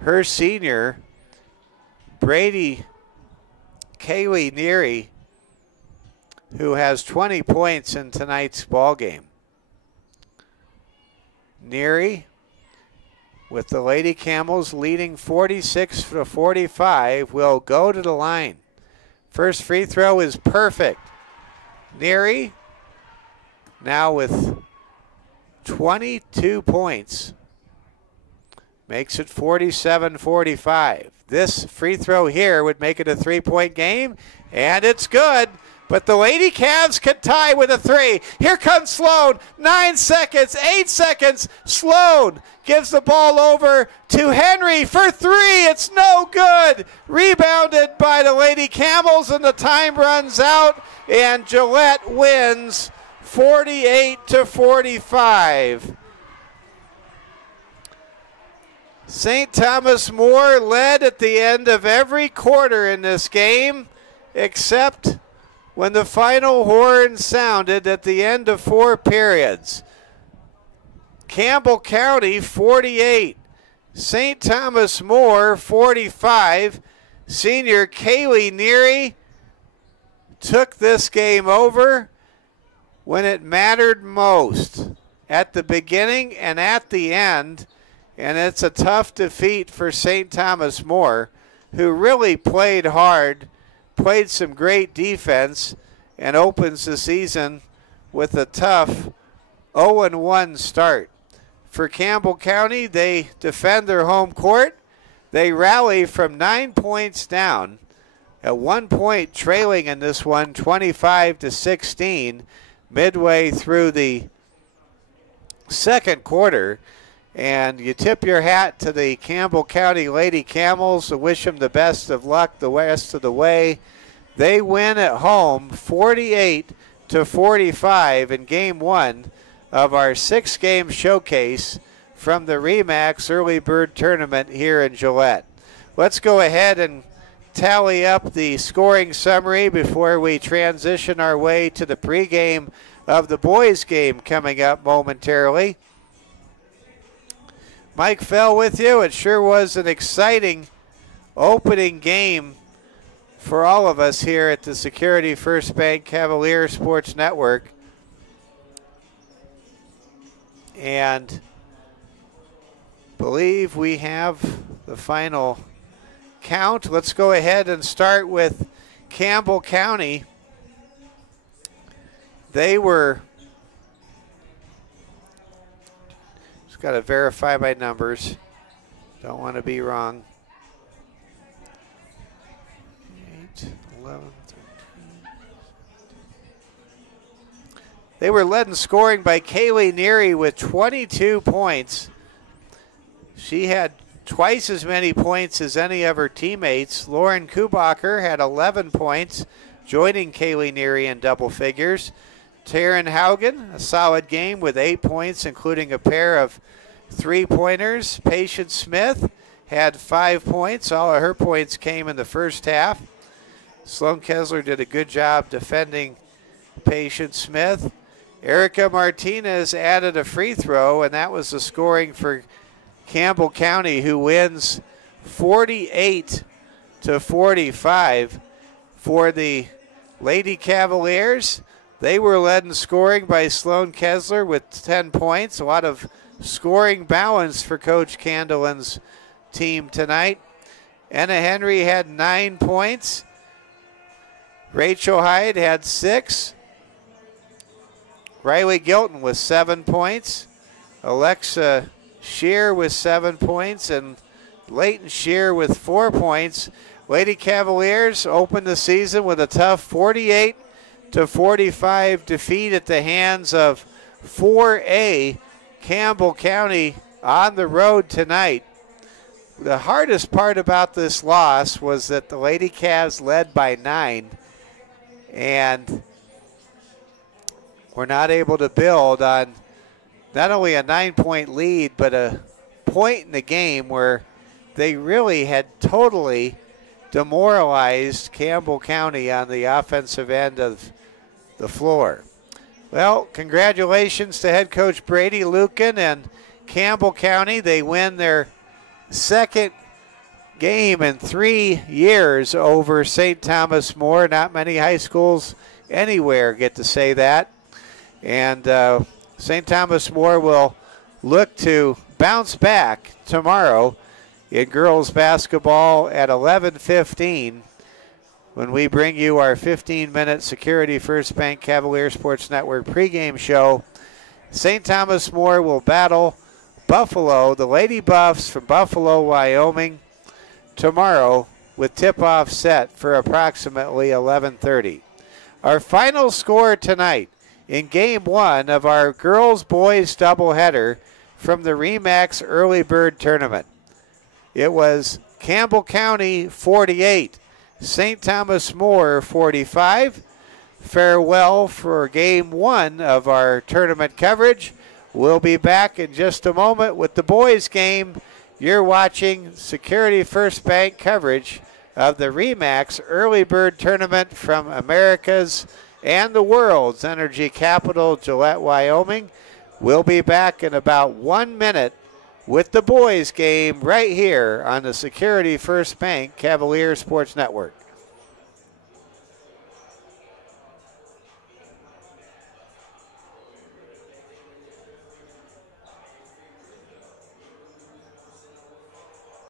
her senior, Brady Kaylee Neary, who has 20 points in tonight's ball game. Neary, with the Lady Camels leading 46-45, will go to the line. First free throw is perfect. Neary now with 22 points. Makes it 47-45. This free throw here would make it a 3-point game, and it's good. But the Lady Cavs can tie with a 3. Here comes Sloan. 9 seconds, 8 seconds. Sloan gives the ball over to Henry for 3. It's no good. Rebounded by the Lady Camels, and the time runs out, and Gillette wins 48-45. St. Thomas More led at the end of every quarter in this game, except when the final horn sounded at the end of 4 periods. Campbell County 48, St. Thomas More 45. Senior Kaylee Neary took this game over when it mattered most, at the beginning and at the end. And it's a tough defeat for St. Thomas More, who really played hard, played some great defense, and opens the season with a tough 0-1 start. For Campbell County, they defend their home court. They rally from 9 points down, at 1 point trailing in this one, 25-16, midway through the second quarter. And you tip your hat to the Campbell County Lady Camels to wish them the best of luck the rest of the way. They win at home 48-45 in game 1 of our 6-game showcase from the Remax Early Bird Tournament here in Gillette. Let's go ahead and tally up the scoring summary before we transition our way to the pregame of the boys game coming up momentarily. Mike Fell with you. It sure was an exciting opening game for all of us here at the Security First Bank Cavalier Sports Network. And believe we have the final count. Let's go ahead and start with Campbell County. They were, just got to verify my numbers. Don't want to be wrong. 8, 11, 13. They were led in scoring by Kaylee Neary with 22 points. She had twice as many points as any of her teammates. Lauren Kubacher had 11 points, joining Kaylee Neary in double figures. Taryn Haugen, a solid game with 8 points, including a pair of three-pointers. Patience Smith had 5 points. All of her points came in the first half. Sloan Kessler did a good job defending Patience Smith. Erica Martinez added a free throw, and that was the scoring for Campbell County, who wins 48-45. For the Lady Cavaliers, they were led in scoring by Sloan Kessler with 10 points. A lot of scoring balance for Coach Candelin's team tonight. Anna Henry had 9 points. Rachel Hyde had 6. Riley Gilton with 7 points. Alexa Shear with 7 points, and Leighton Shear with 4 points. Lady Cavaliers opened the season with a tough 48-45 defeat at the hands of 4A Campbell County on the road tonight. The hardest part about this loss was that the Lady Cavs led by 9 and were not able to build on not only a 9-point lead, but a point in the game where they really had totally demoralized Campbell County on the offensive end of the floor. Well, congratulations to head coach Brady Lucan and Campbell County. They win their second game in 3 years over St. Thomas More. Not many high schools anywhere get to say that. And St. Thomas More will look to bounce back tomorrow in girls basketball at 11:15 when we bring you our 15-minute Security First Bank Cavalier Sports Network pregame show. St. Thomas More will battle Buffalo, the Lady Buffs from Buffalo, Wyoming, tomorrow with tip-off set for approximately 11:30. Our final score tonight in Game 1 of our girls-boys doubleheader from the RE/MAX Early Bird Tournament. It was Campbell County 48, St. Thomas More 45. Farewell for Game 1 of our tournament coverage. We'll be back in just a moment with the boys game. You're watching Security First Bank coverage of the RE/MAX Early Bird Tournament from America's and the world's energy capital, Gillette, Wyoming. We'll be back in about 1 minute with the boys game right here on the Security First Bank Cavalier Sports Network.